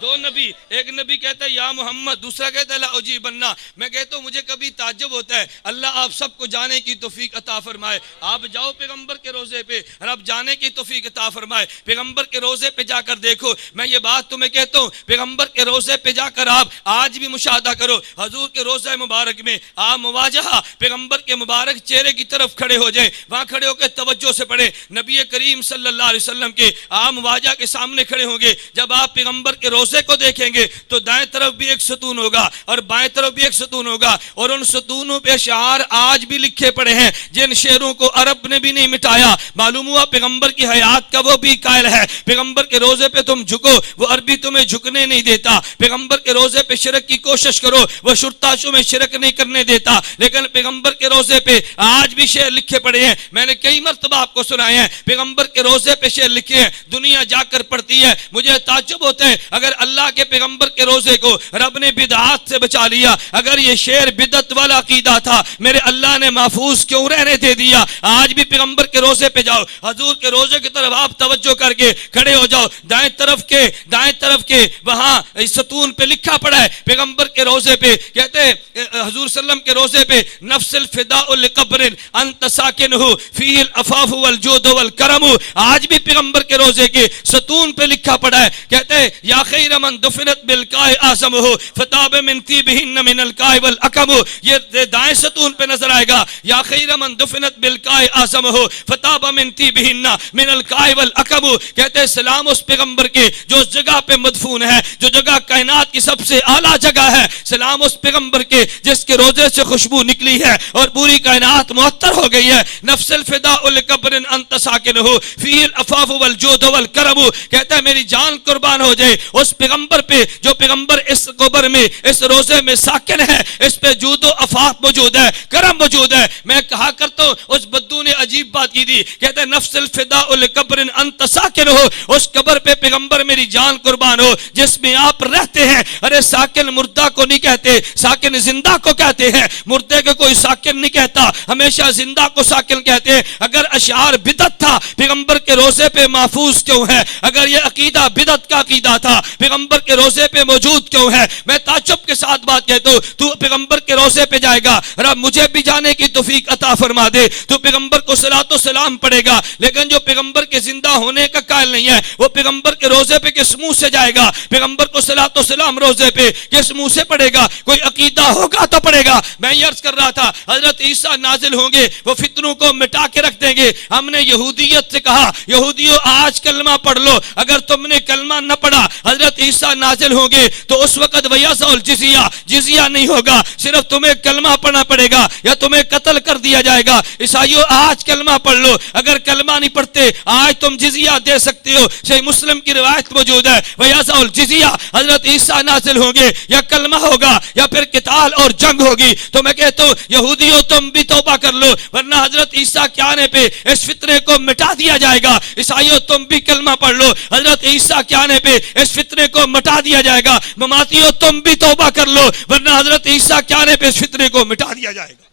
2 نبی، ایک نبی کہتا ہے یا محمد، دوسرا کہتا ہے لأجیبن۔ میں کہتا ہوں مجھے کبھی تعجب ہوتا ہے، اللہ آپ سب کو جانے کی توفیق عطا فرمائے۔ آپ جاؤ پیغمبر کے روزے پہ اور آپ جانے کی توفیق عطا فرمائے، پیغمبر کے روزے پہ جا کر دیکھو۔ میں یہ بات تمہیں کہتا ہوں، پیغمبر کے روزے پہ جا کر آپ آج بھی مشاہدہ کرو، حضور کے روزہ مبارک میں آپ مواجہہ پیغمبر کے مبارک چہرے کی طرف کھڑے ہو جائیں، وہاں کھڑے ہو کے توجہ سے پڑھیں، نبی کریم صلی اللہ علیہ وسلم کے آپ مواجہہ کے سامنے کھڑے ہوں گے۔ جب آپ پیغمبر کے روزے کو دیکھیں گے تو دائیں طرف بھی ایک ستون ہوگا اور بائیں طرف بھی ایک ستون ہوگا، اور ان ستونوں پہ اشعار آج بھی لکھے پڑے ہیں جن شعروں کو عرب نے بھی نہیں مٹایا۔ معلوم ہوا پیغمبر کی حیات کا وہ بھی قائل ہے۔ پیغمبر کے روزے پہ تم جھکو، وہ عربی تمہیں جھکنے نہیں دیتا۔ پیغمبر کے روزے پہ شرک کی کوشش کرو، وہ شرطاشوں میں شرک نہیں کرنے دیتا۔ لیکن پیغمبر کے روزے پہ آج بھی شعر لکھے پڑے ہیں، میں نے کئی مرتبہ آپ کو سنائے ہیں، پیغمبر کے روزے پہ شعر لکھے ہیں، دنیا جا کر پڑھتی ہے۔ مجھے تعجب ہوتا ہے، اگر اللہ کے پیغمبر کے روزے کو رب نے بدعات سے بچا لیا، اگر یہ شعر بدعت والا عقیدہ تھا، میرے اللہ نے محفوظ کیوں رہنے دے دیا؟ آج بھی پیغمبر کے روزے پہ جاؤ، حضور کے روزے کی طرف آپ توجہ کر کے کھڑے ہو جاؤ، دائیں طرف کے وہاں ستون پہ لکھا پڑا ہے پیغمبر کے روزے پہ، کہتے ہیں حضور صلی اللہ علیہ وسلم کے روزے پہ نفس الفداء لقبر انت ساکنہ فیہ العفاف والجود والکرم۔ آج بھی پیغمبر کے روزے کے ستون پہ لکھا پڑا ہے، کہتے ہیں یا خیر من دفنت بالکاہ اعظمہ فتاب من طیبہن من الکاہ والاکم۔ یہ دائیں ستون پہ نظر آئے گا، یا خیر من دفنت بالکاہ اعظمہ فتاب من طیبہن من الکاہ والاکم۔ کہتے ہیں سلام اس پیغمبر کے جو اس جگہ پہ مدفون ہے، جو جگہ کائنات کی سب سے اعلیٰ جگہ ہے، سلام اس پیغمبر کے جس کے روزے سے خوشبو نکلی ہے اور پوری کائنات معطر ہو گئی ہے۔ نفس الفداء لقبر انت ساکنہ فیہ العفاف والجود والکرم۔ کہتا ہے میری جان قربان ہو جائے اس پیغمبر پہ جو پیغمبر اس قبر میں اس روزے میں ساکن ہے، اس پہ جود و عفاف موجود ہے، کرم موجود ہے۔ میں کہا کرتا ہوں اس بدو نے عجیب بات کی تھی، کہتا ہے نفس الفداء لقبر انت ساکن ہو، اس قبر پہ پیغمبر میری جان قربان ہو جس میں آپ رہتے ہیں۔ ارے ساکن مردہ کو نہیں کہتے، ساکن زندہ کو کہتے ہیں، مردے کو کوئی ساکن نہیں کہتا، ہمیشہ زندہ کو ساکن کہتے ہیں۔ اگر اشعار بدعت تھا پیغمبر کے روزے پہ محفوظ کیوں ہے؟ اگر یہ عقیدہ بدعت کا عقیدہ تھا پیغمبر کے روزے پہ موجود کیوں ہے؟ میں تعجب کے ساتھ بات کہتا ہوں، تو پیغمبر کے روزے پہ جائے گا، رب مجھے بھی جانے کی توفیق عطا فرما دے، تو پیغمبر کو صلاۃ و سلام پڑے گا، لیکن جو پیغمبر کے زندہ ہونے کا قائل نہیں ہے وہ پیغمبر کے روزے پہ کس منہ سے جائے گا؟ پیغمبر کو صلاۃ و سلام روزے پہ کس منہ سے پڑے گا؟ کوئی عقیدہ ہوگا تو پڑے گا۔ میں یہ عرض کر رہا تھا حضرت عیسیٰ نازل ہوں گے، وہ فتنوں کو مٹا کے رکھ دیں گے۔ ہم نے یہودیت سے کہا یہودیوں آج کلمہ پڑھ لو، اگر تم نے کلمہ نہ پڑھا حضرت عیسیٰ نازل ہوں گے تو اس وقت ویزع الجزیہ، جزیہ نہیں ہوگا، صرف تمہیں کلمہ پڑھنا پڑے گا یا تمہیں قتل کر دیا جائے گا۔ عیسائیوں آج کلمہ پڑھ لو، اگر کلمہ نہیں پڑھتے آج تم جزیہ دے سکتے ہو۔ صحیح مسلم کی روایت موجود ہے ویزع الجزیہ، حضرت عیسیٰ نازل ہوں گے یا کلمہ ہوگا یا پھر قتال اور جنگ ہوگی۔ تو میں کہتا ہوں یہودیوں تم بھی توبہ کر لو، ورنہ حضرت عیسیٰ کے آنے پہ اس فتنے کو مٹا دیا جائے گا۔ عیسائیوں تم بھی کلمہ پڑھ لو، حضرت عیسیٰ کے آنے پہ اس فتنے کو مٹا دیا جائے گا۔ مماتیوں تم بھی توبہ کر لو، ورنہ حضرت عیسیٰ کے آنے پہ اس فتنے کو مٹا دیا جائے گا۔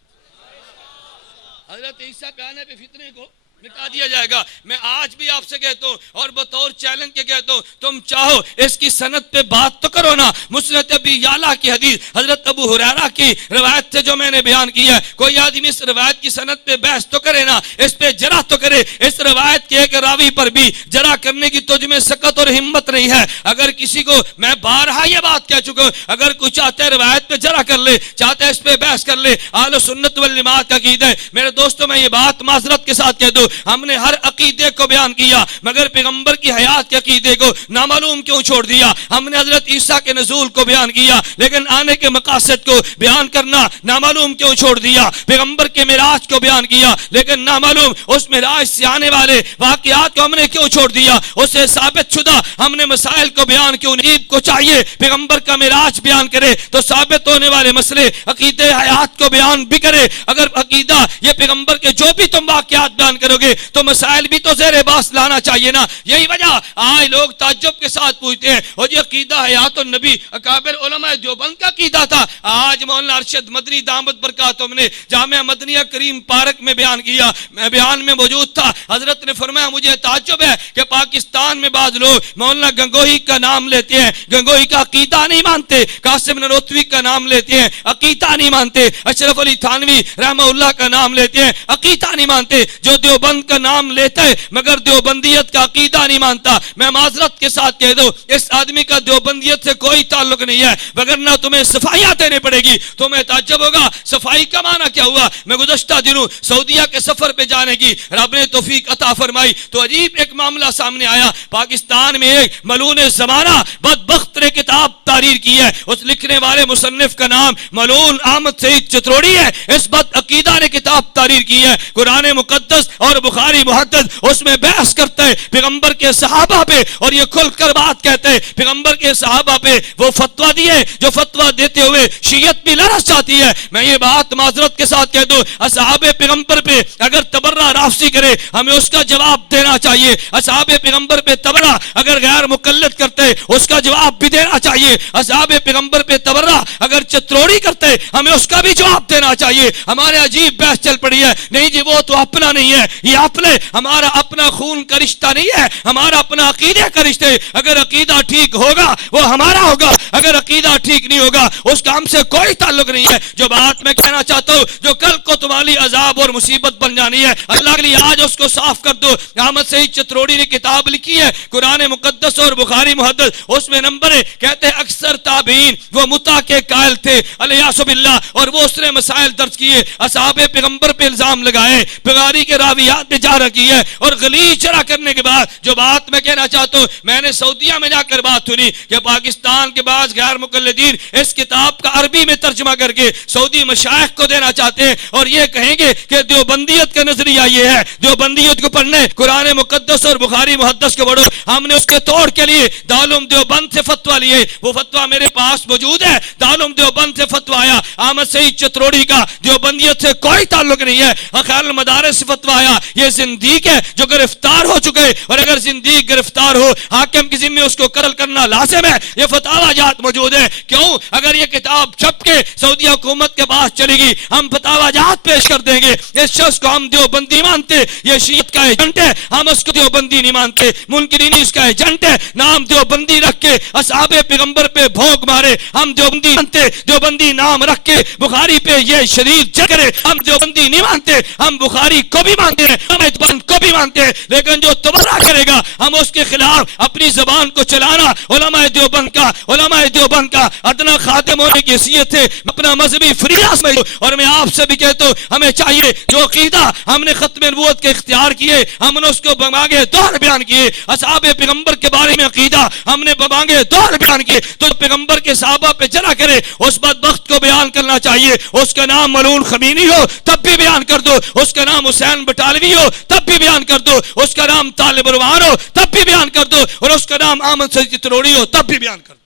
حضرت عیسیٰ کے آنے پہ فتنے کو مٹا دیا جائے گا۔ میں آج بھی آپ سے کہتا ہوں اور بطور چیلنج کے کہتا ہوں، تم چاہو اس کی سند پہ بات تو کرو نا۔ مسند ابی یعلا کی حدیث حضرت ابو ہریرہ کی روایت سے جو میں نے بیان کی ہے، کوئی آدمی اس روایت کی سند پہ بحث تو کرے نا، اس پہ جرح تو کرے۔ اس روایت کے ایک راوی پر بھی جرح کرنے کی تجھ میں سکت اور ہمت نہیں ہے۔ اگر کسی کو، میں بارہا یہ بات کہہ چکا ہوں، اگر کوئی چاہتا ہے روایت پہ جرح کر لے، چاہتا ہے اس پہ بحث کر لے، اہل سنت والجماعت کا عقیدہ ہے۔ میرے دوستوں میں یہ بات معذرت کے ساتھ کہہ دوں، ہم نے ہر عقیدے کو بیان کیا مگر پیغمبر کی حیات کے عقیدے کو نامعلوم کیوں چھوڑ دیا؟ ہم نے حضرت عیسیٰ کے نزول کو بیان کیا لیکن آنے کے مقاصد کو بیان کرنا نامعلوم کیوں چھوڑ دیا؟ پیغمبر کے معراج کو بیان کیا لیکن نامعلوم اس معراج سے آنے والے واقعات کو ہم نے کیوں چھوڑ دیا؟ اسے ثابت شدہ ہم نے مسائل کو بیان کیوں نہیں؟ کو چاہیے پیغمبر کا معراج بیان کرے تو ثابت ہونے والے مسئلے عقیدہ حیات کو بیان بھی کرے۔ اگر عقیدہ یہ پیغمبر کے جو بھی تم واقعات بیان کرو گے تو مسائل بھی تو زیر بحث لانا چاہیے نا۔ یہی وجہ آج لوگ تعجب کے ساتھ پوچھتے ہیں اور یہ عقیدہ حیات النبی اکابر علماء دیوبند کا عقیدہ تھا۔ آج مولانا ارشد مدنی دامت برکاتہم نے جامعہ مدنیہ کریم پارک میں بیان کیا، میں بیان میں موجود تھا، حضرت نے فرمایا مجھے تعجب ہے کہ پاکستان میں بعض لوگ مولانا گنگوہی کا نام لیتے ہیں، گنگوہی کا عقیدہ نہیں مانتے، قاسم نانوتوی کا نام لیتے ہیں، عقیدہ نہیں مانتے، اشرف علی تھانوی رحمہ اللہ کا نام لیتے ہیں، عقیدہ نہیں مانتے، جو دیوبند کا نام لیتا ہے مگر دیوبندیت کا عقیدہ نہیں مانتا۔ میں معذرت کے ساتھ کہہ دوں اس آدمی کا دیوبندیت سے کوئی تعلق نہیں ہے، وگرنہ تمہیں صفائیاں دینے پڑے گی۔ تمہیں تعجب ہوگا صفائی کا معنی کیا ہوا۔ میں گزشتہ دنوں سعودیہ کے سفر پہ جانے کی رب نے توفیق عطا فرمائی تو عجیب ایک معاملہ سامنے آیا۔ پاکستان میں ایک ملعون زمانہ بدبخت نے کتاب تحریر کی ہے، اس لکھنے والے مصنف کا نام ملعون احمد سعید چتروڑی ہے۔ اس بد عقیدہ نے کتاب تحریر کی ہے، قرآن مقدس اور بخاری محدث، اس میں بحث کرتا ہے پیغمبر کے صحابہ پہ اور یہ کھل کر بات کہتے ہیں پیغمبر کے صحابہ پہ وہ فتویٰ دیے جو فتویٰ دیتے ہوئے شیعت بھی لرز جاتی ہے۔ میں یہ بات معذرت کے ساتھ کہہ دوں اصحاب پیغمبر پہ اگر تبرہ رافضی کرے ہمیں اس کا جواب دینا چاہیے، اصحاب پیغمبر پہ تبرہ اگر غیر مقلد کرتے اس کا جواب بھی دینا چاہیے، اصحاب پیغمبر پہ تبرہ اگر چتروڑی کرتے ہمیں اس کا بھی جواب دینا چاہیے۔ ہمارے عجیب بحث چل پڑی ہے، نہیں جی وہ تو اپنا نہیں ہے، یہ اپنے ہمارا اپنا خون کا رشتہ نہیں ہے، ہمارا اپنا عقیدہ کا رشتہ ہے۔ اگر عقیدہ ٹھیک ہوگا وہ ہمارا ہوگا، اگر عقیدہ ٹھیک نہیں ہوگا اس کا ہم سے کوئی تعلق نہیں ہے۔ جو بات میں کہنا چاہتا ہوں جو کل کو تمہاری عذاب اور مصیبت بن جانی ہے اللہ کے لیے آج اس کو صاف کر دو۔ احمد سعید چتروڑی نے کتاب لکھی ہے قرآن مقدس اور بخاری محدث، اس میں نمبر ہے، کہتے ہیں اکثر تابعین وہ متع کے قائل تھے الیاس باللہ، اور وہ اس نے مسائل درج کیے، اصحاب پیغمبر پہ الزام لگائے، بخاری کے راویات پہ جارح کی ہے، اور غلیظ شرح کرنے کے بعد جو بات میں کہنا چاہتا ہوں میں نے سعودیہ میں جا کر بات سنی کہ پاکستان کے بعض غیر مقلدین اس کتاب کا عربی میں ترجمہ کر کے سعودی مشائخ کو دینا چاہتے ہیں اور یہ کہیں گے کہ دیوبندیت کا نظریہ یہ ہے، دیوبندیت کو پڑھنے قرآن مقدس اور بخاری محدث کو پڑھو۔ ہم نے اس کے توڑ کے لیے دارالعلوم دیوبند سے فتویٰ لیے، وہ فتویٰ میرے پاس موجود ہے، دارالعلوم دیوبند سے فتویٰ آیا، احمد سعید چتروڑی کا دیوبندیت سے کوئی تعلق نہیں ہے، خیال المدارس سے فتویٰ آیا، یہ زندیق ہے جو گرفتار ہو چکے، اور اگر زندیق گرفتار ہو حاکم کی ذمہ اس کو قتل کرنا لازم ہے، یہ فتاوی جات موجود ہے۔ کیوں؟ اگر یہ کتاب چھپ کے سعودی حکومت کے پاس چلے گی ہم فتاوی جات پیش کر دیں گے، اس شخص کو ہم دیوبندی مانتے، یہ شیعت کا ایجنٹ ہے، ہم اس کو دیوبندی نہیں مانتے، منکرین اس کا ایجنٹ ہے، نام دیوبندی رکھ کے اصحاب پیغمبر پہ بھونک مارے، ہم دیوبندی مانتے، دیوبندی نام رکھ کے بخاری پہ یہ شدید چکرے، ہم دیوبندی نہیں مانتے، ہم بخاری کو بھی مانتے ہیں، ہم اتبان کو بھی مانتے ہیں، لیکن جو تبرہ کرے گا ہم اس کے خلاف اپنی زبان کو چلانا علماء دیوبند کا ادنا خاتم ہونے کی حیثیت ہے، اپنا مذہبی فریضہ سمجھو۔ اور میں آپ سے بھی کہتا ہوں ہمیں چاہیے جو عقیدہ ہم نے ختم نبوت کے اختیار کیے ہم نے اس کو بمانگے دور بیان کیے، اصحاب پیغمبر کے بارے میں عقیدہ ہم نے بمانگے دور بیان کیے، تو پیغمبر کے صحابہ پہ جرح کرے اس بدبخت کو بیان کرنا چاہیے، اس کا نام ملعون خمینی ہو تب بھی بیان کر دو، اس کا نام حسین بٹالوی ہو تب بھی بیان کر دو، اس کا نام طالب روان ہو تب بھی بیان کر دو، اور اس کا نام احمد سعید چتروڑی ہو تب بھی بیان کر دو۔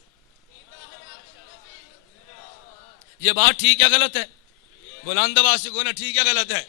یہ بات ٹھیک ہے غلط ہے؟ بلند آواز سے کہنا ٹھیک ہے غلط ہے؟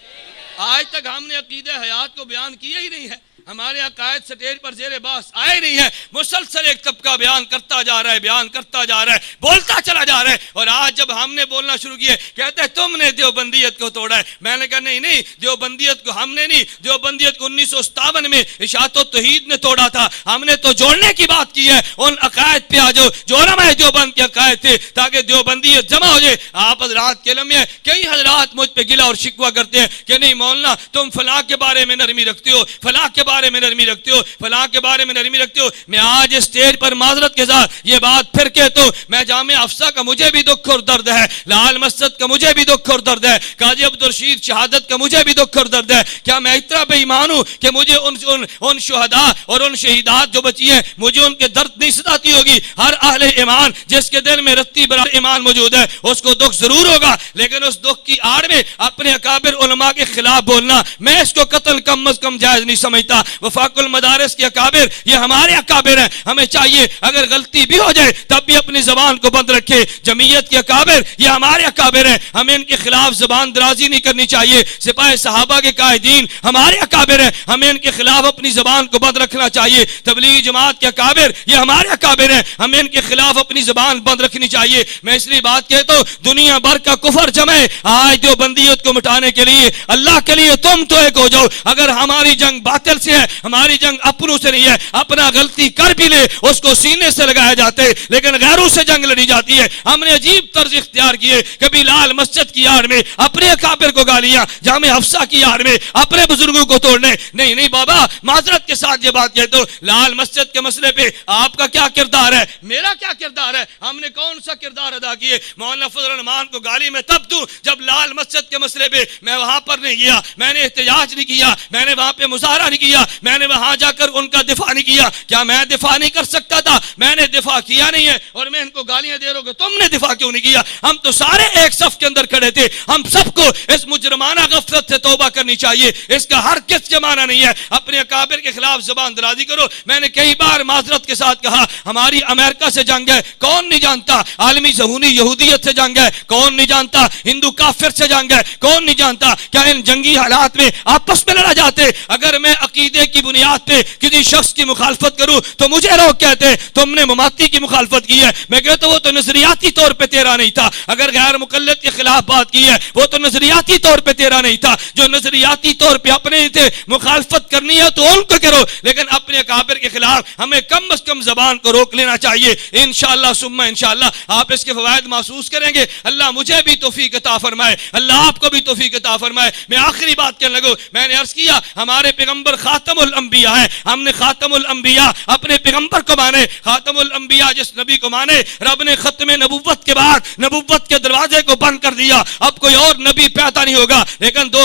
آج تک ہم نے عقیدہ حیات کو بیان کیا ہی نہیں ہے، ہمارے عقائد سٹیج پر زیر بحث آئے نہیں ہے، مسلسل ایک طبقہ بیان کرتا جا رہا ہے، بولتا چلا جا رہا ہے، اور آج جب ہم نے بولنا شروع کیا کہتے ہیں تم نے دیوبندیت کو توڑا ہے۔ میں نے کہا نہیں دیوبندیت کو ہم نے نہیں، دیوبندیت کو 1957 میں اشاعت و توحید نے توڑا تھا، ہم نے تو جوڑنے کی بات کی ہے۔ ان عقائد پہ آ جو علماء دیوبند کے عقائد تھے تاکہ دیوبندیت جمع ہو جائے. آپ حضرات کے علم میں کئی حضرات مجھ پہ گلا اور شکوہ کرتے ہیں کہ نہیں مولانا تم فلاں کے بارے میں نرمی رکھتے ہو, فلاں کے بارے میں نرمی رکھتے ہو, فلاں کے بارے میں نرمی رکھتے ہو. میں آج اسٹیج پر معذرت کے ساتھ یہ بات پھر کہتا ہوں, میں جامع افسا کا مجھے بھی دکھ اور درد ہے, لال مسجد کا مجھے بھی دکھ اور درد ہے, قاضی عبدالرشید شہادت کا مجھے بھی دکھ اور درد ہے. کیا میں اتنا بے ایمان ہوں کہ مجھے ان شہداء اور ان شہیدات جو بچی ہیں مجھے ان کے درد نہیں ستاتی ہوگی؟ ہر اہل ایمان جس کے دل میں رتی برابر ایمان موجود ہے اس کو دکھ ضرور ہوگا, لیکن اس دکھ کی آڑ میں اپنے اکابر علماء کے خلاف بولنا, میں اس کو قتل کم از کم جائز نہیں سمجھتا. وفاق المدارس کے اکابر یہ ہمارے اکابر ہیں, ہمیں چاہیے اگر غلطی بھی ہو جائے تب بھی اپنی زبان کو بند رکھے. جمعیت کے اکابر یہ ہمارے اکابر ہیں, ہمیں ان کے خلاف زبان درازی نہیں کرنی چاہیے. سپاہ صحابہ کے قائدین ہمارے اکابر ہیں, ہمیں ان کے خلاف اپنی زبان کو بند رکھنا چاہیے. تبلیغی جماعت کے اکابر یہ ہمارے اکابر ہیں, ہمیں ان کے خلاف اپنی زبان بند رکھنی چاہیے. میں اس لیے بات کہتا ہوں دنیا بھر کا کفر جمع ہے آج دیوبندیت کو مٹانے کے لیے. اللہ کے لیے تم تو ایک ہو جاؤ. اگر ہماری جنگ باطل سے ہے, ہماری جنگ اپنوں سے نہیں ہے, اپنا غلطی کر بھی لے اس کو سینے سے لگایا جاتے, لیکن غیروں سے جنگ لڑی جاتی ہے. ہم نے عجیب طرز اختیار کیے, کبھی لال مسجد کی آڑ میں اپنے اکابر کو گالیاں, جامع حفصہ کی آڑ میں اپنے بزرگوں کو توڑنے. نہیں بابا, معذرت کے ساتھ یہ بات کہتا ہوں, لال مسجد کے مسئلے پہ آپ کا کیا کردار ہے, میرا کیا کردار ہے, ہم نے کون سا کردار ادا کیے؟ مولانا فضل الرحمان کو گالی میں تب دوں جب لال مسجد کے مسئلے پہ میں وہاں پر نہیں گیا, میں نے احتجاج نہیں کیا, میں نے وہاں پہ مظاہرہ نہیں کیا, میں نے وہاں جا کر ان کا دفاع نہیں کیا. کیا میں دفاع نہیں کر سکتا تھا؟ میں نے دفاع کیا نہیں ہے, اور میں ان کو گالیاں دے رہا ہوں کہ تم نے دفاع کیوں نہیں کیا؟ ہم تو سارے ایک صف کے اندر کھڑے تھے. ہم سب کو اس مجرمانہ غفلت سے توبہ کرنی چاہیے, اس کا ہر کس زمانہ نہیں ہے. اپنے اکابر کے خلاف زبان درازی کرو. میں نے کئی بار معذرت کے ساتھ کہا ہماری امریکہ سے جنگ ہے, کون نہیں جانتا؟ عالمی صہیونی یہودیت سے جنگ ہے, کون نہیں جانتا؟ ہندو کافر سے جنگ ہے, کون نہیں جانتا؟ کیا ان جنگی حالات میں آپس میں لڑا جاتے؟ اگر میں عقیدے کی بنیاد پہ کسی شخص کی مخالفت کروں تو مجھے لوگ کہتے تم نے مماتی کی مخالفت کی ہے. میں کہتا ہوں وہ تو نظریاتی طور پہ تیرا نہیں تھا. اگر غیر مقلد کے خلاف بات کی ہے وہ تو نظریاتی طور پہ تیرا نہیں تھا. جو نظریاتی طور پہ اپنے ہی تھے مخالفت کرنی ہے تو ان کو کرو, لیکن اپنے اکابر کے خلاف ہمیں کم از کم زبان کو روک لینا چاہیے. انشاءاللہ ثم انشاءاللہ آپ اس کے فوائد محسوس کریں گے. اللہ مجھے بھی توفیق عطا فرمائے, اللہ آپ کو بھی توفیق عطا فرمائے. میں آخری بات کہنے لگوں, میں نے عرض کیا ہمارے پیغمبر خاتم الانبیاء ہیں, ہم نے خاتم الانبیاء اپنے پیغمبر کو مانے. خاتم الانبیاء جس نبی کو مانے, رب نے ختم نبوت کے بعد نبوت کے دروازے کو بند کر دیا, اب کوئی اور نبی پیدا نہیں ہوگا. لیکن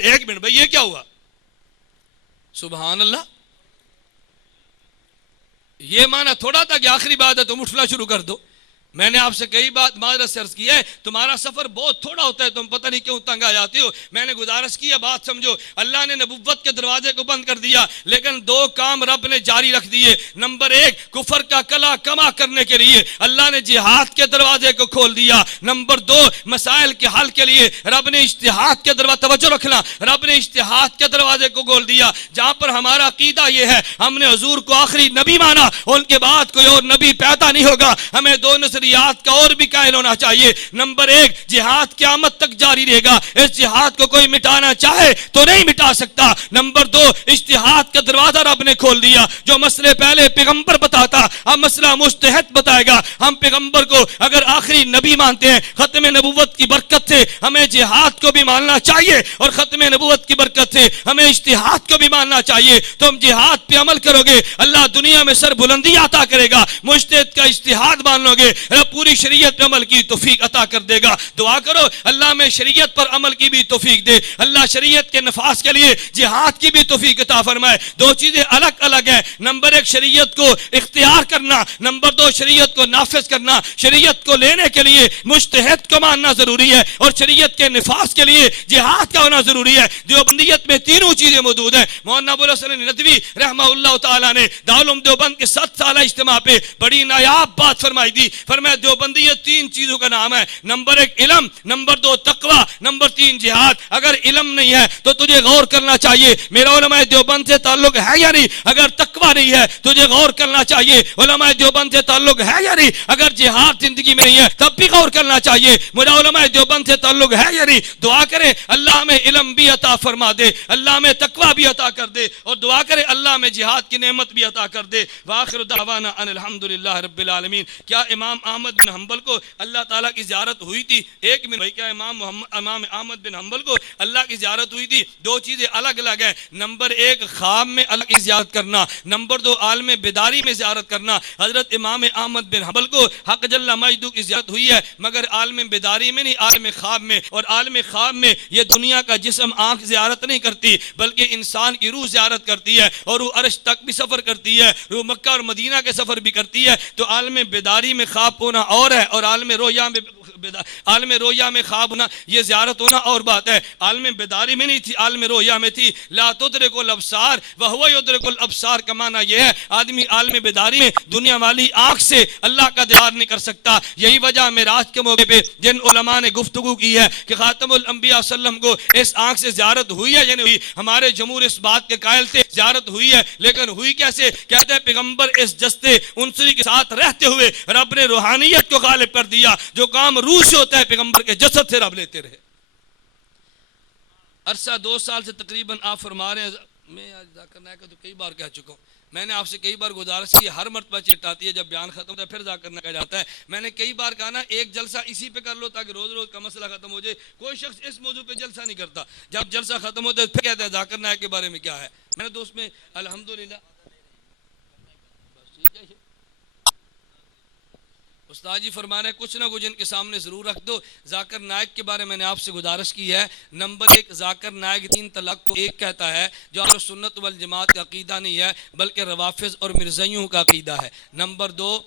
ایک منٹ بھئی, یہ کیا ہوا؟ سبحان اللہ. یہ معنی تھوڑا تھا کہ آخری بات ہے تم اٹھنا شروع کر دو. میں نے آپ سے کئی بات معذرت سے عرض کی ہے, تمہارا سفر بہت تھوڑا ہوتا ہے, تم پتہ نہیں کیوں تنگ آ جاتے ہو. میں نے گزارش کی ہے, بات سمجھو. اللہ نے نبوت کے دروازے کو بند کر دیا, لیکن دو کام رب نے جاری رکھ دیے. نمبر ایک, کفر کا کلا کما کرنے کے لیے اللہ نے جہاد کے دروازے کو کھول دیا. نمبر دو, مسائل کے حل کے لیے رب نے اجتہاد کے دروازے, توجہ رکھنا, رب نے اجتہاد کے دروازے کو کھول دیا. جہاں پر ہمارا عقیدہ یہ ہے, ہم نے حضور کو آخری نبی مانا, ان کے بعد کوئی اور نبی پیدا نہیں ہوگا. ہمیں دو نظریات کا اور بھی قائل ہونا چاہیے. نمبر ایک, جہاد قیامت تک جاری رہے گا, اس جہاد کو کوئی مٹانا چاہے تو نہیں مٹا سکتا. نمبر دو, اجتہاد کا دروازہ رب نے کھول دیا. جو مسئلے پہلے پیغمبر بتاتا, اب مسئلہ مجتہد بتائے گا. ہم پیغمبر کو اگر آخری نبی مانتے ہیں, ختم نبوت کی برکت سے ہمیں جہاد کو بھی ماننا چاہیے, اور ختم نبوت کی برکت سے ہمیں اجتہاد کو بھی ماننا چاہیے. تم جہاد پہ عمل کرو گے, اللہ دنیا میں سر بلندی عطا کرے گا. مجتہد کا اجتہاد مان لو گے, پوری شریعت پر عمل کی توفیق عطا کر دے گا. دعا کرو اللہ میں شریعت پر عمل کی بھی توفیق دے, اللہ شریعت کے نفاذ کے لیے جہاد کی بھی توفیق عطا فرمائے. دو چیزیں الگ الگ ہیں, نمبر ایک شریعت کو اختیار کرنا, نمبر دو شریعت کو نافذ کرنا. شریعت کو لینے کے لیے مجتہد کو ماننا ضروری ہے, اور شریعت کے نفاذ کے لیے جہاد کا ہونا ضروری ہے. دیوبندیت میں تینوں چیزیں موجود ہیں. مولانا ابو الحسن ندوی رحمہ اللہ تعالیٰ نے دارالعلوم دیوبند کے 7 سالہ اجتماع پہ بڑی نایاب بات فرمائی دی. فرمایا دیوبندیت 3 چیزوں کا نام ہے. نمبر 1 علم, نمبر 2 تقوی, نمبر 3 جہاد. اگر علم نہیں ہے تو تجھے غور کرنا چاہیے میرا علماء دیوبند سے تعلق ہے یا نہیں. اگر تقوی نہیں ہے تجھے غور کرنا چاہیے علماء دیوبند سے تعلق ہے یا نہیں. اگر جہاد زندگی میں نہیں ہے تب بھی غور کرنا چاہیے میرا علماء دیوبند سے تعلق ہے یا نہیں. دعا کریں اللہ میں علم بھی عطا فرما دے, اللہ میں تقوی بھی عطا کر دے, اور دعا کریں اللہ میں جہاد کی نعمت بھی عطا کر دے. وآخر دعوانا ان الحمدللہ رب العالمین. کیا امام احمد بن حنبل کو اللہ تعالیٰ کی زیارت ہوئی تھی. ایک منٹ بھائی، کیا امام احمد بن حنبل کو اللہ کی زیارت ہوئی تھی؟ دو چیزیں الگ الگ ہیں. نمبر ایک خواب میں اللہ کی زیارت کرنا، نمبر دو عالم بیداری میں زیارت کرنا. حضرت امام احمد بن حنبل کو حق جل مجدہ کی زیارت ہوئی ہے، مگر عالم بیداری میں نہیں، عالم خواب میں. اور عالم خواب میں یہ دنیا کا جسم آنکھ زیارت نہیں کرتی، بلکہ انسان کی روح زیارت کرتی ہے، اور روح عرش تک بھی سفر کرتی ہے، روح مکہ اور مدینہ کے سفر بھی کرتی ہے. تو عالم بیداری میں خواب ہونا اور ہے، اور عالم رویا میں خواب ہونا، یہ زیارت ہونا اور بات ہے. عالم بیداری میں نہیں تھی، عالم رویا میں تھی. لا تدرک الابصار وہو یدرک الابصار کا معنی یہ ہے آدمی عالم بیداری میں دنیا والی آنکھ سے اللہ کا دیدار نہیں کر سکتا. یہی وجہ معراج کے موقع پہ جن علماء نے گفتگو کی ہے کہ خاتم الانبیاء صلی اللہ علیہ وسلم کو اس آنکھ سے زیارت ہوئی ہے یا نہیں ہوئی، ہمارے جمہور اس بات کے قائل تھے زیارت ہوئی ہے. لیکن ہوئی کیسے؟ کہتے ہیں پیغمبر اس جستے عنصری کے ساتھ رہتے ہوئے رب نے روحانیت کو غالب کر دیا. جو کام روح سے ہوتا ہے پیغمبر کے جسد سے رب لیتے رہے. عرصہ 2 سال سے تقریباً آپ فرما رہے ہیں. میں آج ذاکر نائک تو کئی بار کہہ چکا ہوں، میں نے آپ سے کئی بار گزارش کی، ہر مرتبہ چٹ آتی ہے جب بیان ختم ہوتا ہے پھر ذاکر نائک جاتا ہے. میں نے کئی بار کہا نا ایک جلسہ اسی پہ کر لو تاکہ روز روز کا مسئلہ ختم ہو جائے. کوئی شخص اس موضوع پہ جلسہ نہیں کرتا، جب جلسہ ختم ہوتا ہے پھر کہتا ہے ذاکر نائک کے بارے میں کیا ہے. میں نے دوست میں الحمدللہ استاد جی فرما رہے ہیں کچھ نہ کچھ ان کے سامنے ضرور رکھ دو. ذاکر نائک کے بارے میں نے آپ سے گزارش کی ہے. نمبر 1، ذاکر نائک 3 طلاق کو ایک کہتا ہے، جو اہل سنت والجماعت کا عقیدہ نہیں ہے بلکہ روافض اور مرزائیوں کا عقیدہ ہے. نمبر 2،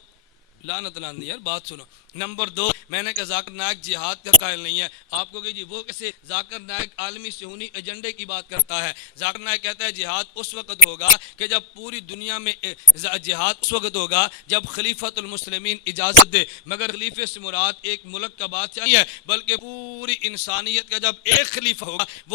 لعنت لاندی یار بات سنو. نمبر 2، میں نے کہا ذاکر نائک جہاد کا قائل نہیں ہے. آپ کو کہ جی وہ کیسے؟ ذاکر نائک عالمی صہیونی ایجنڈے کی بات کرتا ہے. ذاکر نائک کہتا ہے جہاد اس وقت ہوگا کہ جب پوری دنیا میں جہاد اس وقت ہوگا جب خلیفۃ المسلمین اجازت دے. مگر خلیفے سے مراد ایک ملک کا بادشاہ نہیں ہے بلکہ پوری انسانیت کا جب ایک خلیفہ ہوگا وہ